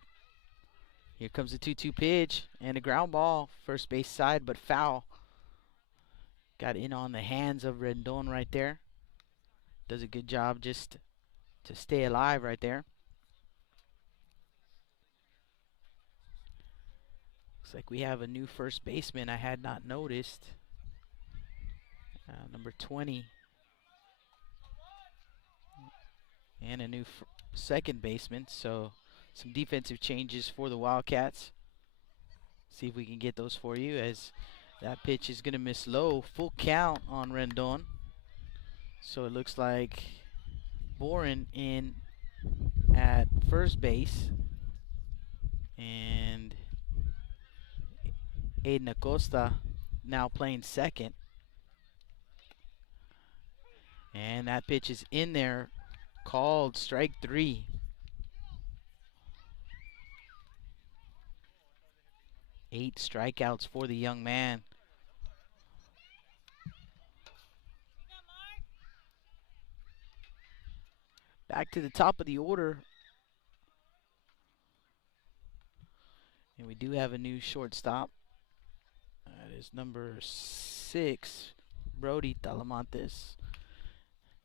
Here comes the 2-2 pitch and a ground ball. First base side, but foul. Got in on the hands of Rendon right there. Does a good job just to stay alive right there. Looks like we have a new first baseman I had not noticed. Number 20. And a new second baseman. So some defensive changes for the Wildcats. See if we can get those for you, as that pitch is going to miss low. Full count on Rendon. So it looks like Boren in at first base, and Aiden Acosta now playing second. And that pitch is in there, called strike 3. 8 strikeouts for the young man. Back to the top of the order. And we do have a new shortstop. That is number 6, Brody Talamantes.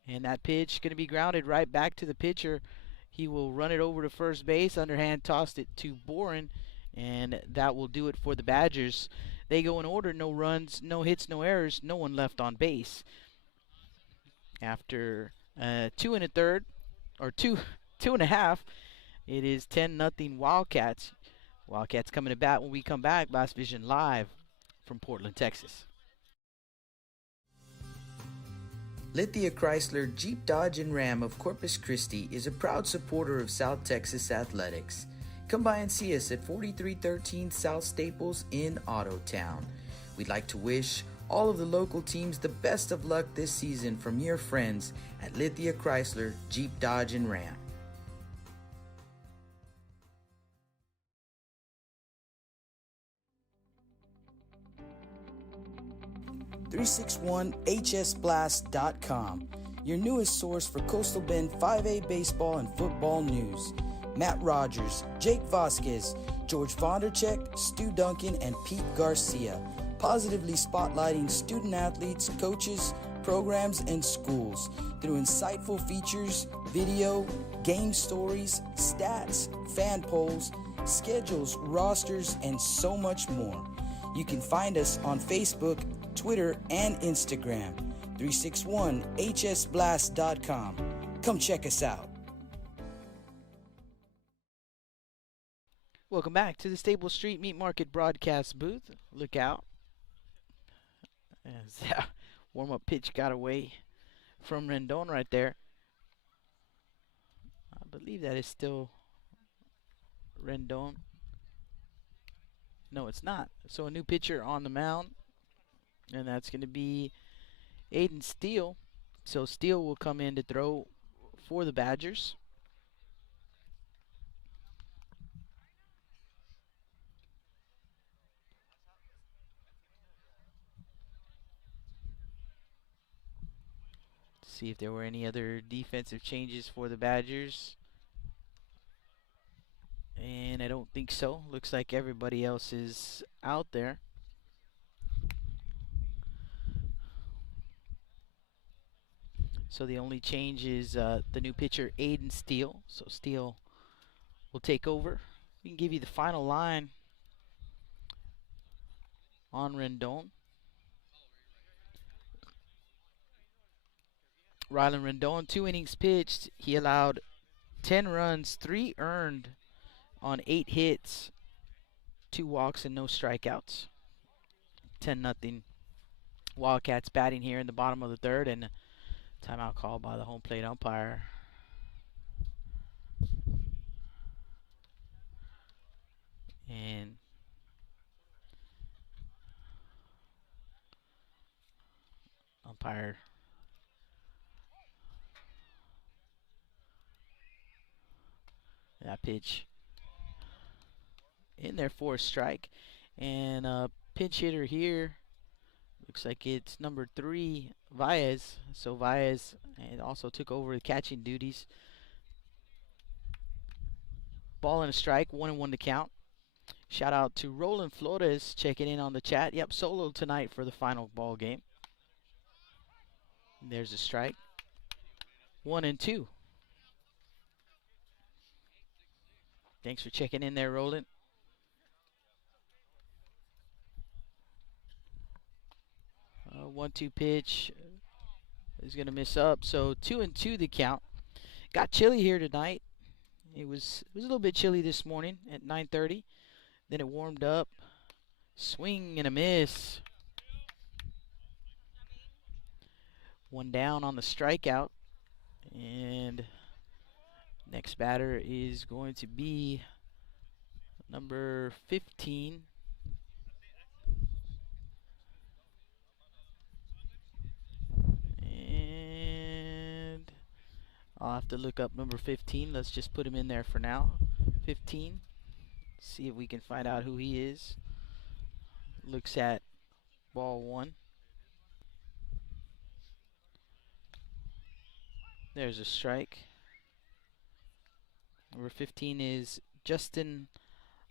And that pitch going to be grounded right back to the pitcher. He will run it over to first base, underhand tossed it to Boren, and that will do it for the Badgers. They go in order, no runs, no hits, no errors, no one left on base. After 2 1/3, or two and a half, it is 10-0 Wildcats. Wildcats coming to bat when we come back. Blast Vision live from Portland, Texas. Lithia Chrysler Jeep Dodge and Ram of Corpus Christi is a proud supporter of South Texas athletics. Come by and see us at 4313 South Staples in Ottotown. We'd like to wish all of the local teams the best of luck this season from your friends at Lithia Chrysler Jeep Dodge and Ram. .361hsblast.com, your newest source for Coastal Bend 5A baseball and football news. Matt Rogers, Jake Vasquez, George Vondercheck, Stu Duncan, and Pete Garcia, positively spotlighting student athletes, coaches, programs, and schools through insightful features, video, game stories, stats, fan polls, schedules, rosters, and so much more. You can find us on Facebook, Twitter, and Instagram. 361hsblast.com. Come check us out. Welcome back to the Stable Street Meat Market broadcast booth. Look out. As that warm-up pitch got away from Rendon right there. I believe that is still Rendon. No, it's not. So a new pitcher on the mound. And that's going to be Aiden Steele. So Steele will come in to throw for the Badgers. See if there were any other defensive changes for the Badgers. And I don't think so. Looks like everybody else is out there. So the only change is the new pitcher, Aiden Steele. So Steele will take over. We can give you the final line on Rendon. Rylan Rendon, 2 innings pitched. He allowed 10 runs, 3 earned on 8 hits, 2 walks, and no strikeouts. 10-0 Wildcats batting here in the bottom of the third, and timeout call by the home plate umpire. And umpire that pitch in there for a strike. And pinch hitter here, looks like it's number 3, Vaez. So Vaez also took over the catching duties. Ball and a strike, 1-1 to count. Shout out to Roland Flores checking in on the chat. Yep, solo tonight for the final ball game. There's a strike. 1-2. Thanks for checking in there, Roland. Uh, 1-2 pitch is going to miss up. So 2-2 the count. Got chilly here tonight. It was a little bit chilly this morning at 9:30. Then it warmed up. Swing and a miss. 1 down on the strikeout. And next batter is going to be number 15. And I'll have to look up number 15. Let's just put him in there for now. 15. See if we can find out who he is. looks at ball one. There's a strike. Number 15 is Justin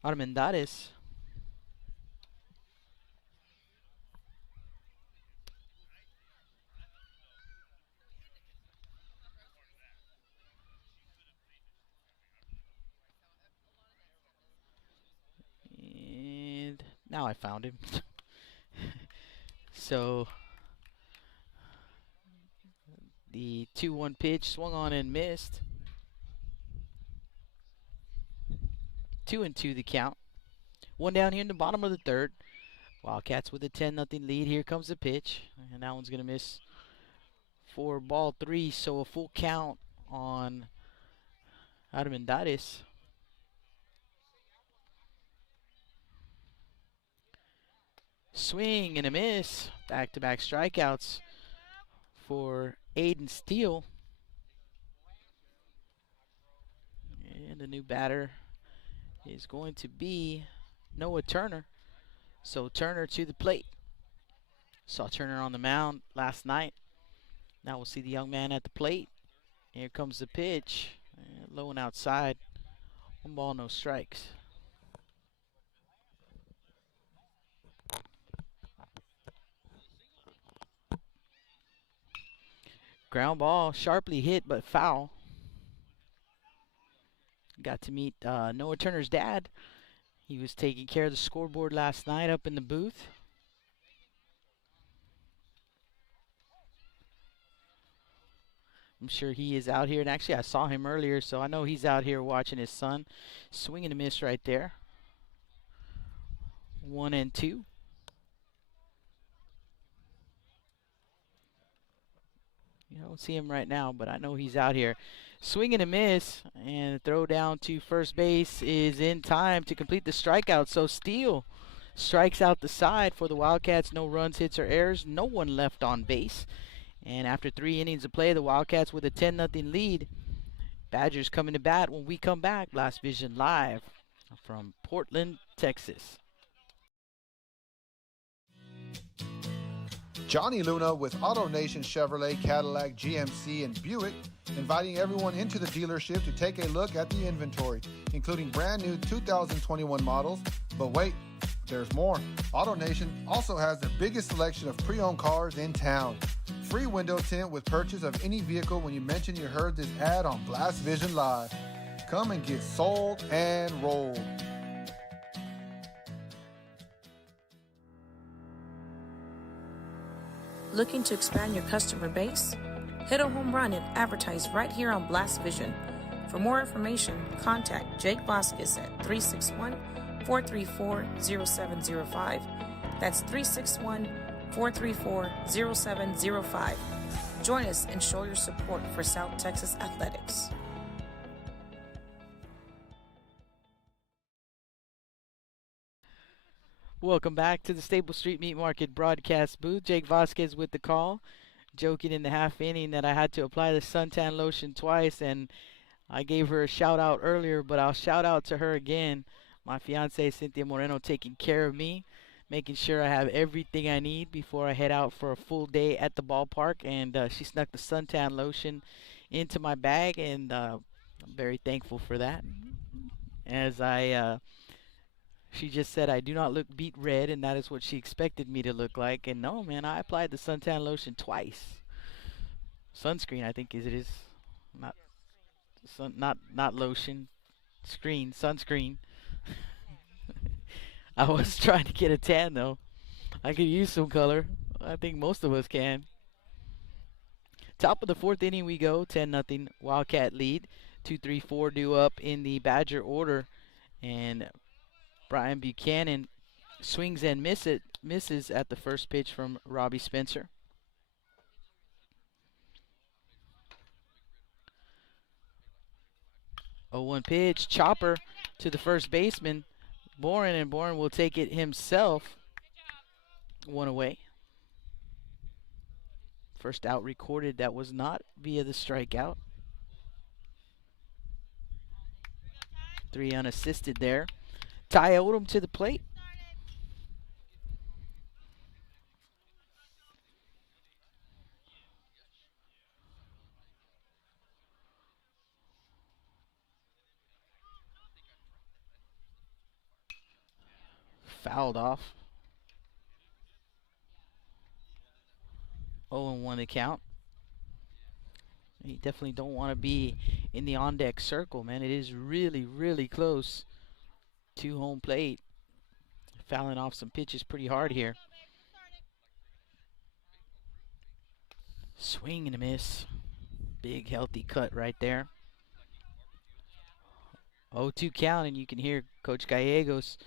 Armendariz. And now I found him. So the 2-1 pitch swung on and missed. 2-2 the count. One down here in the bottom of the third. Wildcats with a 10-0 lead. Here comes the pitch, and that one's gonna miss for ball 3. So a full count on Armendariz. Swing and a miss. Back-to-back strikeouts for Aiden Steele. And the new batter is going to be Noah Turner. So Turner to the plate. Saw Turner on the mound last night. Now we'll see the young man at the plate. Here comes the pitch. Low and outside. 1 ball, no strikes. Ground ball, sharply hit, but foul. Got to meet Noah Turner's dad. He was taking care of the scoreboard last night up in the booth. I'm sure he is out here, and actually I saw him earlier, so I know he's out here watching his son. Swing and a miss right there. 1-2. You don't see him right now, but I know he's out here. Swing and a miss, and the throw down to first base is in time to complete the strikeout. So Steele strikes out the side for the Wildcats. No runs, hits, or errors. No one left on base. And after 3 innings of play, the Wildcats with a 10-0 lead. Badgers coming to bat when we come back. Blast Vision live from Portland, Texas. Johnny Luna with AutoNation Chevrolet, Cadillac, GMC, and Buick, inviting everyone into the dealership to take a look at the inventory, including brand new 2021 models. But wait, there's more. AutoNation also has the biggest selection of pre-owned cars in town. Free window tint with purchase of any vehicle when you mention you heard this ad on Blast Vision Live. Come and get sold and rolled. Looking to expand your customer base? Hit a home run and advertise right here on Blast Vision. For more information, contact Jake Vasquez at 361-434-0705. That's 361-434-0705. Join us and show your support for South Texas athletics. Welcome back to the Staple Street Meat Market broadcast booth. Jake Vasquez with the call. Joking in the half inning that I had to apply the suntan lotion twice, and I gave her a shout out earlier, but I'll shout out to her again. My fiance Cynthia Moreno taking care of me, making sure I have everything I need before I head out for a full day at the ballpark, and she snuck the suntan lotion into my bag, and I'm very thankful for that. As she just said I do not look beet red, and that is what she expected me to look like. And no, man, I applied the suntan lotion twice. Sunscreen, I think it is. Not lotion. Sunscreen. I was trying to get a tan though. I could use some color. I think most of us can. Top of the 4th inning we go. 10-0 Wildcat lead. 2-3-4 due up in the Badger order, and Brian Buchanan swings and misses at the first pitch from Robbie Spencer. Oh, 1 pitch, chopper to the first baseman, Boren, and Boren will take it himself. 1 away. First out recorded that was not via the strikeout. 3 unassisted there. Ty Odom to the plate. fouled off. 0-1 the count. You definitely don't want to be in the on-deck circle, man. It is really, really close to home plate. Fouling off some pitches pretty hard here. Swing and a miss. Big, healthy cut right there. 0-2 count, and you can hear Coach Gallegos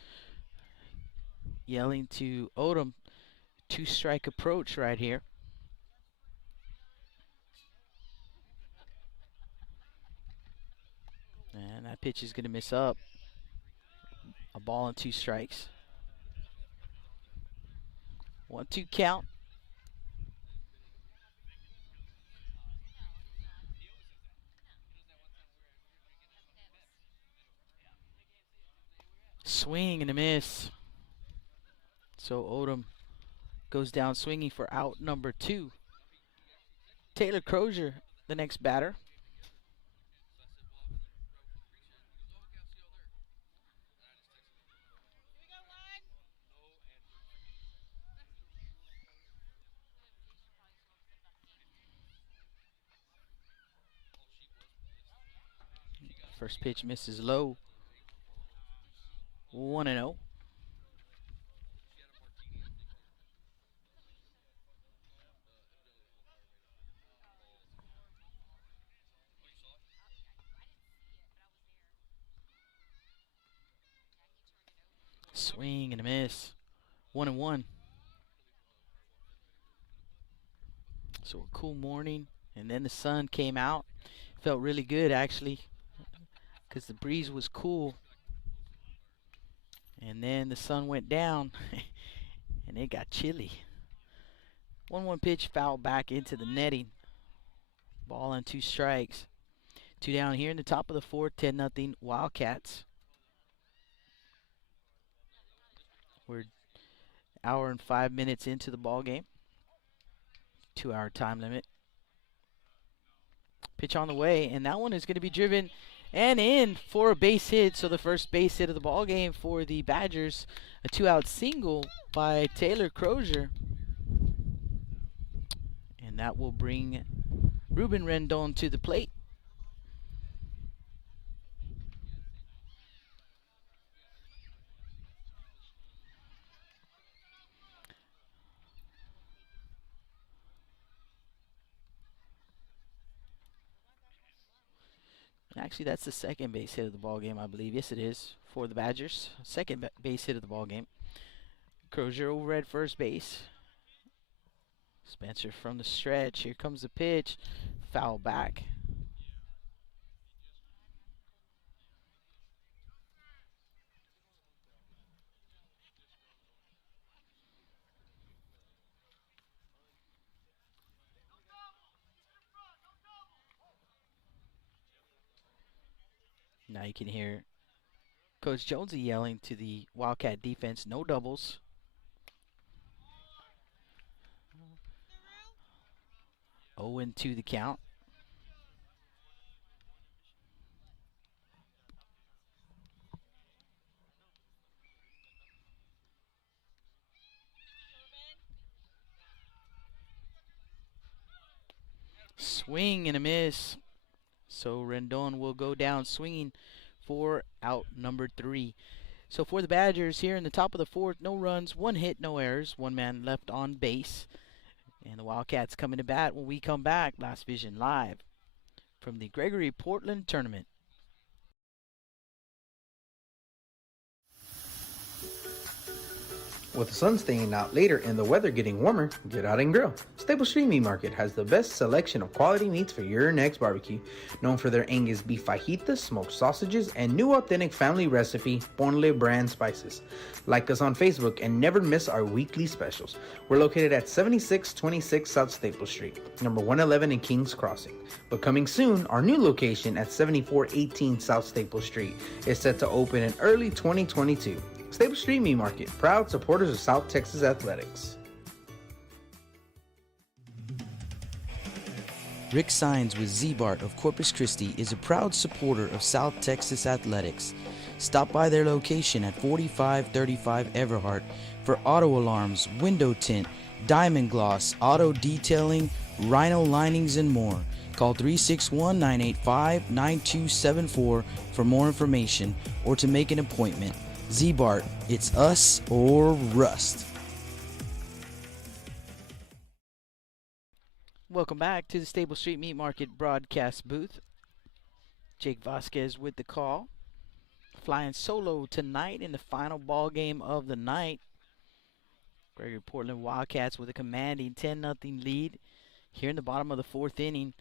yelling to Odom, 2-strike approach right here. And that pitch is going to miss up. A ball and 2 strikes. 1-2 count. Swing and a miss. So Odom goes down swinging for out number 2. Taylor Crozier, the next batter. First pitch misses low. 1-0. Swing and a miss. 1-1. So a cool morning, and then the sun came out. Felt really good actually, because the breeze was cool. And then the sun went down, and it got chilly. 1-1 pitch, foul back into the netting. Ball and 2 strikes. 2 down here in the top of the 4th, 10-0 Wildcats. We're hour and 5 minutes into the ball game. 2-hour time limit. Pitch on the way, and that one is going to be driven and in for a base hit. So the first base hit of the ball game for the Badgers, a 2-out single by Taylor Crozier, and that will bring Ruben Rendon to the plate. Actually, that's the second base hit of the ball game, I believe. Yes, it is for the Badgers. Second base hit of the ball game. Crozier over at first base. Spencer from the stretch. Here comes the pitch. Foul back. Now you can hear Coach Jonesy yelling to the Wildcat defense, no doubles. Oh, and 2 the count. Swing and a miss. So Rendon will go down swinging for out number 3. So for the Badgers here in the top of the 4th, no runs, 1 hit, no errors, 1 man left on base. And the Wildcats coming to bat when we come back. Blast Vision live from the Gregory-Portland Tournament. With the sun staying out later and the weather getting warmer, get out and grill. Stable Street Meat Market has the best selection of quality meats for your next barbecue. Known for their Angus beef fajitas, smoked sausages, and new authentic family recipe, Ponle brand spices. Like us on Facebook and never miss our weekly specials. We're located at 7626 South Staple Street, number 111 in Kings Crossing. But coming soon, our new location at 7418 South Staple Street is set to open in early 2022. Stable Street Meat Market, proud supporters of South Texas athletics. Rick Sines with Z-Bart of Corpus Christi is a proud supporter of South Texas athletics. Stop by their location at 4535 Everhart for auto alarms, window tint, diamond gloss, auto detailing, rhino linings, and more. Call 361-985-9274 for more information or to make an appointment. Z-Bart, it's us or rust. Welcome back to the Stable Street Meat Market broadcast booth. Jake Vasquez with the call. Flying solo tonight in the final ball game of the night. Gregory-Portland Wildcats with a commanding 10-0 lead here in the bottom of the fourth inning.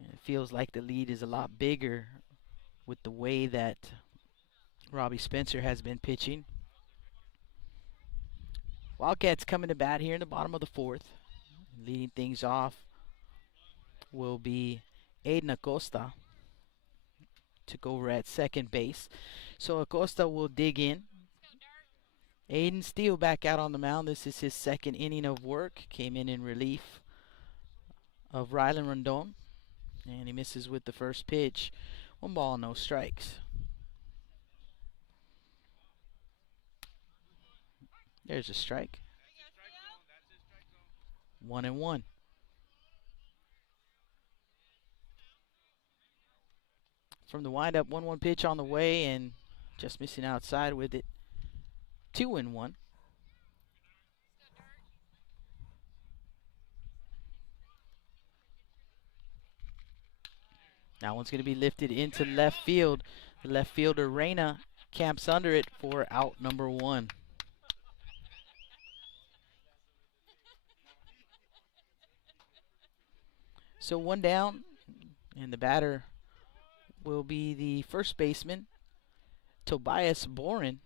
It feels like the lead is a lot bigger with the way that Robbie Spencer has been pitching. Wildcats coming to bat here in the bottom of the fourth. Leading things off will be Aiden Acosta. Took over at second base. So Acosta will dig in. Aiden Steele back out on the mound. This is his second inning of work. Came in relief of Rylan Rondon. And he misses with the first pitch. 1 ball, no strikes. There's a strike. 1-1. From the windup, 1-1 pitch on the way and just missing outside with it. 2-1. That one's going to be lifted into left field. The left fielder, Reyna, camps under it for out number 1. So 1 down, and the batter will be the first baseman, Tobias Boren.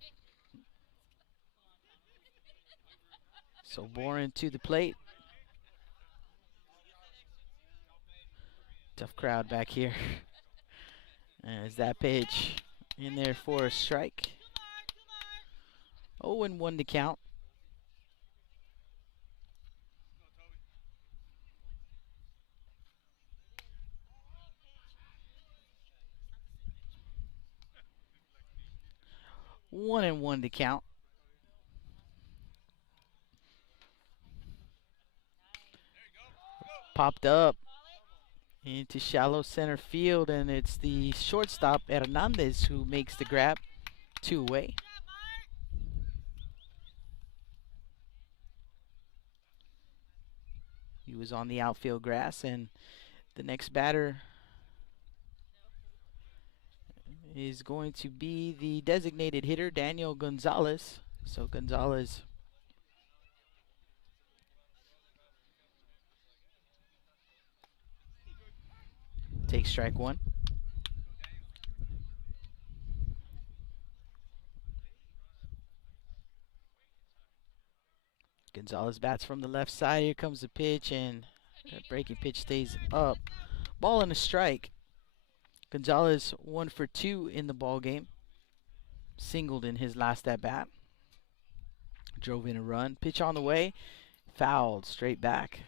So Boren to the plate. Tough crowd back here. As that pitch in there for a strike. 0-1 to count. One and one to count. Popped up into shallow center field, and it's the shortstop Hernandez who makes the grab. 2 away. He was on the outfield grass, and the next batter is going to be the designated hitter, Daniel Gonzalez. So Gonzalez takes strike 1. Gonzalez bats from the left side. Here comes the pitch, and that breaking pitch stays up. Ball and a strike. Gonzalez 1 for 2 in the ball game. Singled in his last at bat. Drove in a run. Pitch on the way. Fouled straight back.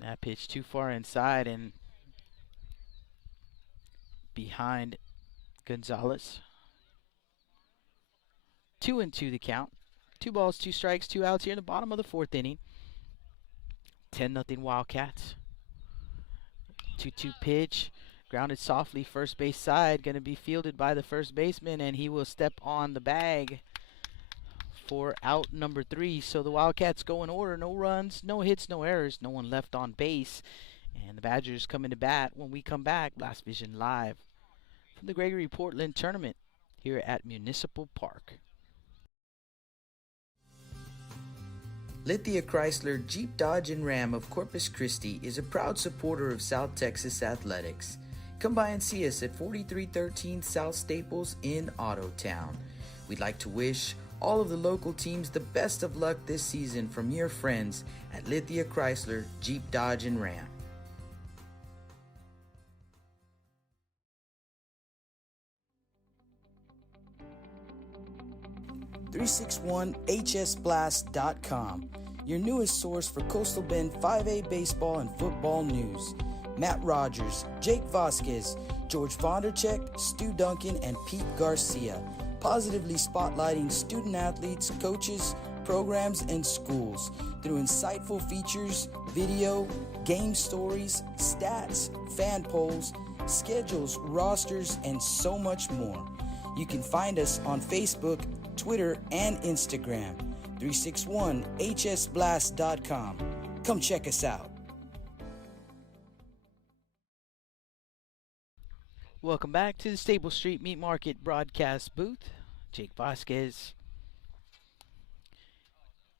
That pitch too far inside and behind Gonzalez. 2-2 the count. 2 balls, 2 strikes, 2 outs here in the bottom of the fourth inning. 10-0 Wildcats. 2-2 pitch. Grounded softly first base side. Going to be fielded by the first baseman, and he will step on the bag for out number 3. So the Wildcats go in order. No runs, no hits, no errors. No one left on base. And the Badgers come into bat when we come back. Blast Vision live from the Gregory-Portland Tournament here at Municipal Park. Lithia Chrysler Jeep Dodge and Ram of Corpus Christi is a proud supporter of South Texas athletics. Come by and see us at 4313 South Staples in Ottotown. We'd like to wish all of the local teams the best of luck this season from your friends at Lithia Chrysler Jeep Dodge and Ram. 361hsblast.com, your newest source for Coastal Bend 5A baseball and football news. Matt Rogers, Jake Vasquez, George Vondercheck, Stu Duncan, and Pete Garcia, positively spotlighting student athletes, coaches, programs, and schools through insightful features, video, game stories, stats, fan polls, schedules, rosters, and so much more. You can find us on Facebook, Twitter, and Instagram. 361hsblast.com. Come check us out. Welcome back to the Stable Street Meat Market broadcast booth. Jake Vasquez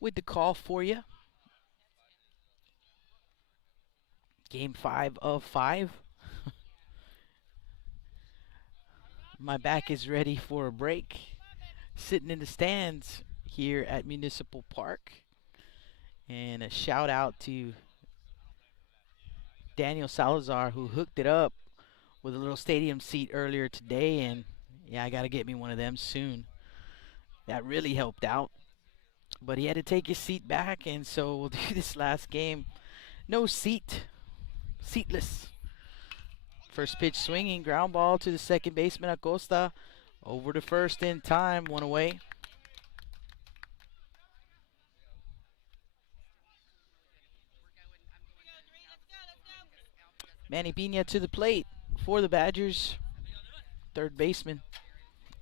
with the call for you. Game 5 of 5. My back is ready for a break. Sitting in the stands here at Municipal Park. And a shout out to Daniel Salazar, who hooked it up with a little stadium seat earlier today, and yeah, I gotta get me one of them soon. That really helped out. But he had to take his seat back, and so we'll do this last game. No seat. Seatless. First pitch swinging, ground ball to the second baseman Acosta. Over to first in time, one away. Manny Pina to the plate for the Badgers. Third baseman.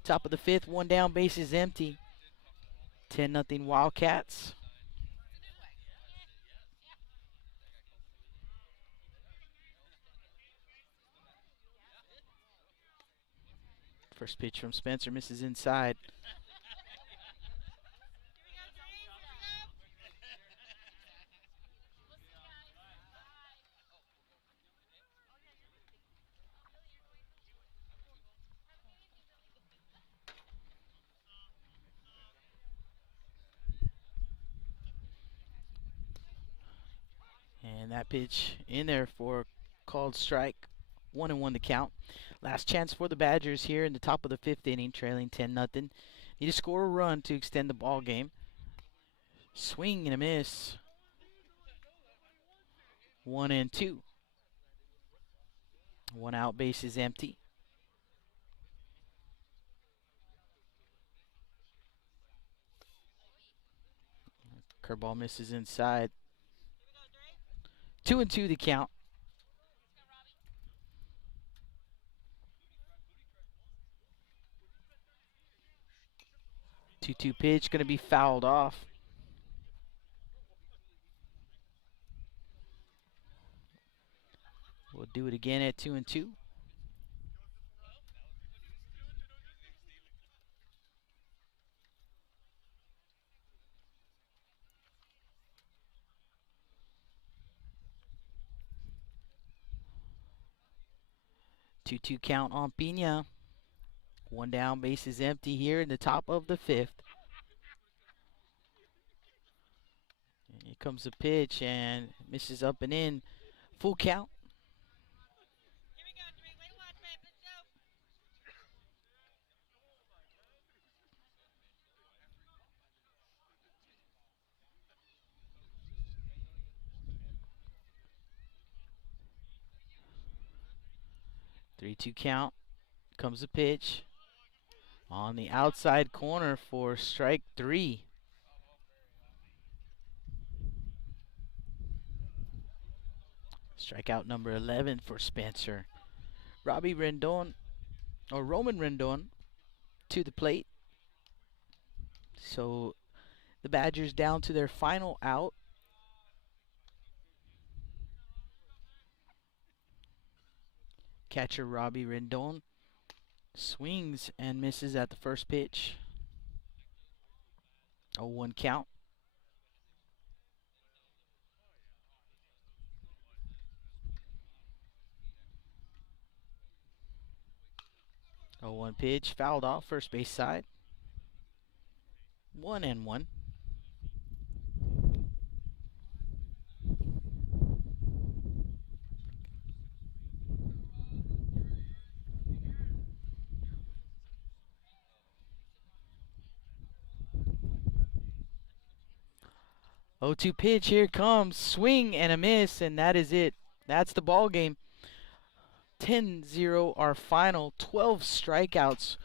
Top of the fifth, one down, base is empty. 10-0 Wildcats. First pitch from Spencer misses inside. And that pitch in there for called strike. 1-1 the count. Last chance for the Badgers here in the top of the fifth inning, trailing 10-0. Need to score a run to extend the ball game. Swing and a miss. 1-2. One out, base is empty. Curveball misses inside. 2-2 the count. 2-2 pitch, going to be fouled off. We'll do it again at 2-2. Two count on Pina. One down, base is empty here in the top of the fifth. And here comes the pitch and misses up and in. Full count. Here we go, 3. Way to watch, babe. Let's go. Three-two count. Comes the pitch. On the outside corner for strike 3. Strikeout number 11 for Spencer. Roman Rendon to the plate. So the Badgers down to their final out. Catcher Robbie Rendon swings and misses at the first pitch. 0-1 count. Oh, 1 pitch, fouled off first base side. 1-1. 0-2 pitch, here it comes. Swing and a miss, and that is it. That's the ball game. 10-0 our final. 12 strikeouts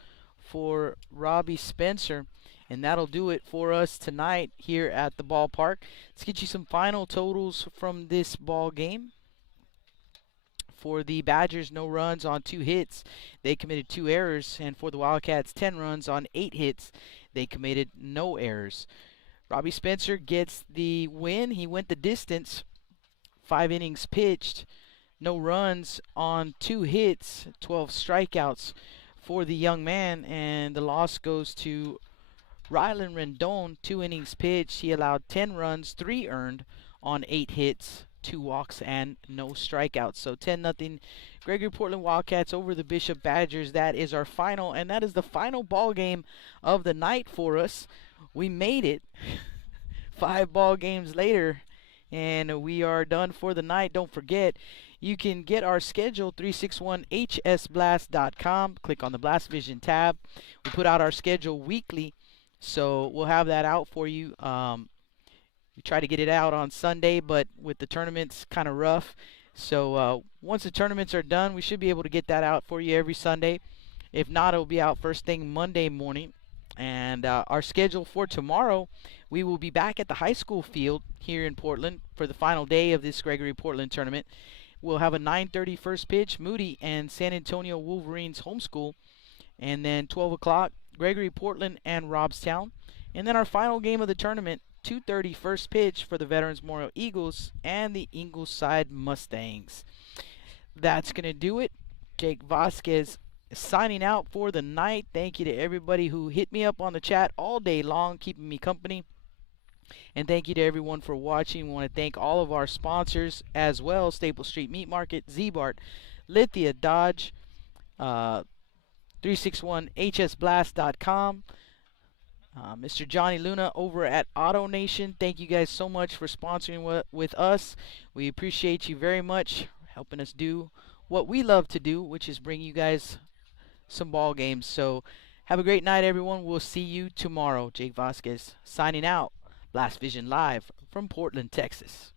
for Robbie Spencer. And that'll do it for us tonight here at the ballpark. Let's get you some final totals from this ball game. For the Badgers, no runs on 2 hits. They committed 2 errors. And for the Wildcats, 10 runs on 8 hits. They committed no errors. Robbie Spencer gets the win. He went the distance. 5 innings pitched. No runs on 2 hits. 12 strikeouts for the young man. And the loss goes to Rylan Rendon. 2 innings pitched. He allowed 10 runs, 3 earned on 8 hits, 2 walks, and no strikeouts. So 10-0 Gregory-Portland Wildcats over the Bishop Badgers. That is our final, and that is the final ball game of the night for us. We made it 5 ball games later, and we are done for the night. Don't forget, you can get our schedule 361hsblast.com. Click on the Blast Vision tab. We put out our schedule weekly, so we'll have that out for you. We try to get it out on Sunday, but with the tournaments kind of rough. So once the tournaments are done, we should be able to get that out for you every Sunday. If not, it'll be out first thing Monday morning. And our schedule for tomorrow, we will be back at the high school field here in Portland for the final day of this Gregory-Portland tournament. We'll have a 9:30 first pitch, Moody and San Antonio Wolverines homeschool. And then 12 o'clock, Gregory-Portland and Robstown. And then our final game of the tournament, 2:30 first pitch for the Veterans Memorial Eagles and the Ingleside Mustangs. That's going to do it. Jake Vasquez signing out for the night. Thank you to everybody who hit me up on the chat all day long, keeping me company. And thank you to everyone for watching. We want to thank all of our sponsors as well. Staple Street Meat Market, Z-Bart, Lithia Dodge, 361hsblast.com. Mr. Johnny Luna over at Auto Nation. Thank you guys so much for sponsoring with us. We appreciate you very much, helping us do what we love to do, which is bring you guys some ball games. So have a great night, everyone. We'll see you tomorrow. Jake Vasquez signing out. Blast Vision live from Portland, Texas.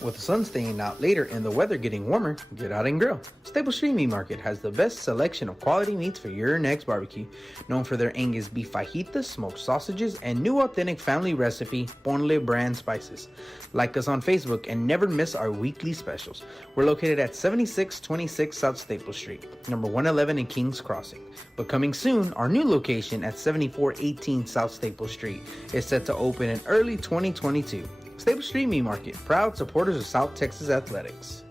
With the sun staying out later and the weather getting warmer, get out and grill. Staple Street Meat Market has the best selection of quality meats for your next barbecue. Known for their Angus beef fajitas, smoked sausages, and new authentic family recipe Ponle brand spices. Like us on Facebook and never miss our weekly specials. We're located at 7626 South Staple Street, number 111 in Kings Crossing. But coming soon, our new location at 7418 South Staple Street is set to open in early 2022. Staple Street Meat Market, proud supporters of South Texas athletics.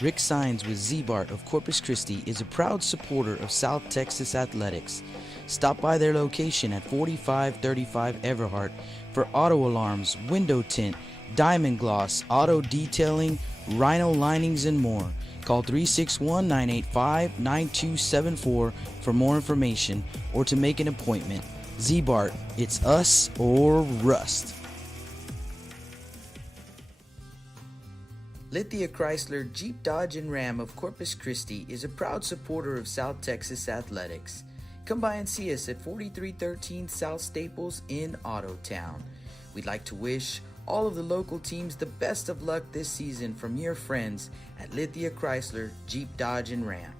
Rick Sines with Z-Bart of Corpus Christi is a proud supporter of South Texas athletics. Stop by their location at 4535 Everhart for auto alarms, window tint, diamond gloss, auto detailing, rhino linings, and more. Call 361-985-9274 for more information or to make an appointment. Z-Bart, it's us or rust. Lithia Chrysler Jeep Dodge and Ram of Corpus Christi is a proud supporter of South Texas athletics. Come by and see us at 4313 South Staples in Autotown. We'd like to wish all of the local teams the best of luck this season from your friends at Lithia Chrysler Jeep Dodge and Ram.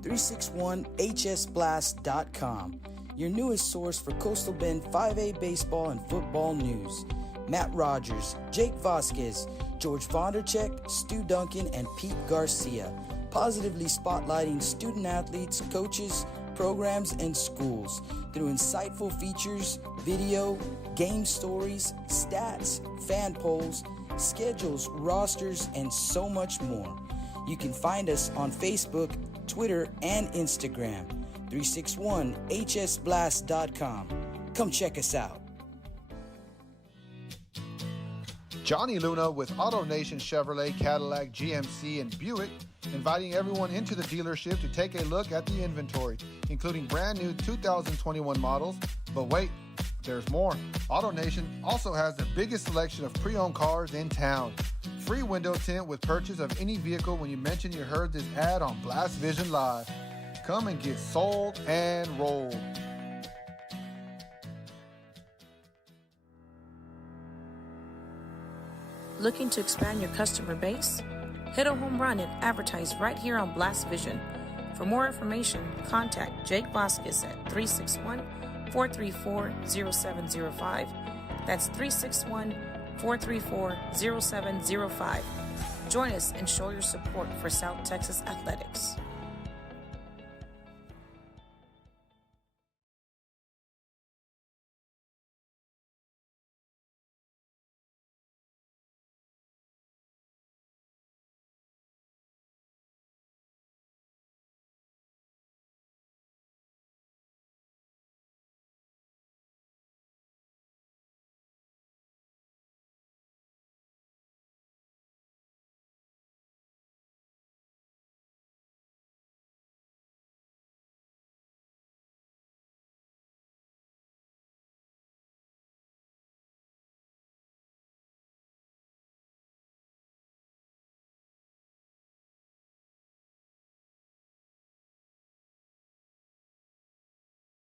.361hsblast.com, your newest source for Coastal Bend 5A baseball and football news. Matt Rogers, Jake Vasquez, George Vondercheck, Stu Duncan, and Pete Garcia, positively spotlighting student athletes, coaches, programs, and schools through insightful features, video, game stories, stats, fan polls, schedules, rosters, and so much more. You can find us on Facebook, Twitter, and Instagram. 361hsblast.com. Come check us out. Johnny Luna with Auto Nation Chevrolet, Cadillac, GMC, and Buick, inviting everyone into the dealership to take a look at the inventory, including brand new 2021 models. But wait, There's more. AutoNation also has the biggest selection of pre-owned cars in town. Free window tint with purchase of any vehicle when you mention you heard this ad on Blast Vision Live. Come and get sold and rolled. Looking to expand your customer base? Hit a home run and advertise right here on Blast Vision. For more information, contact Jake Vasquez at 361-434-0705. That's 361-434-0705. Join us and show your support for South Texas athletics.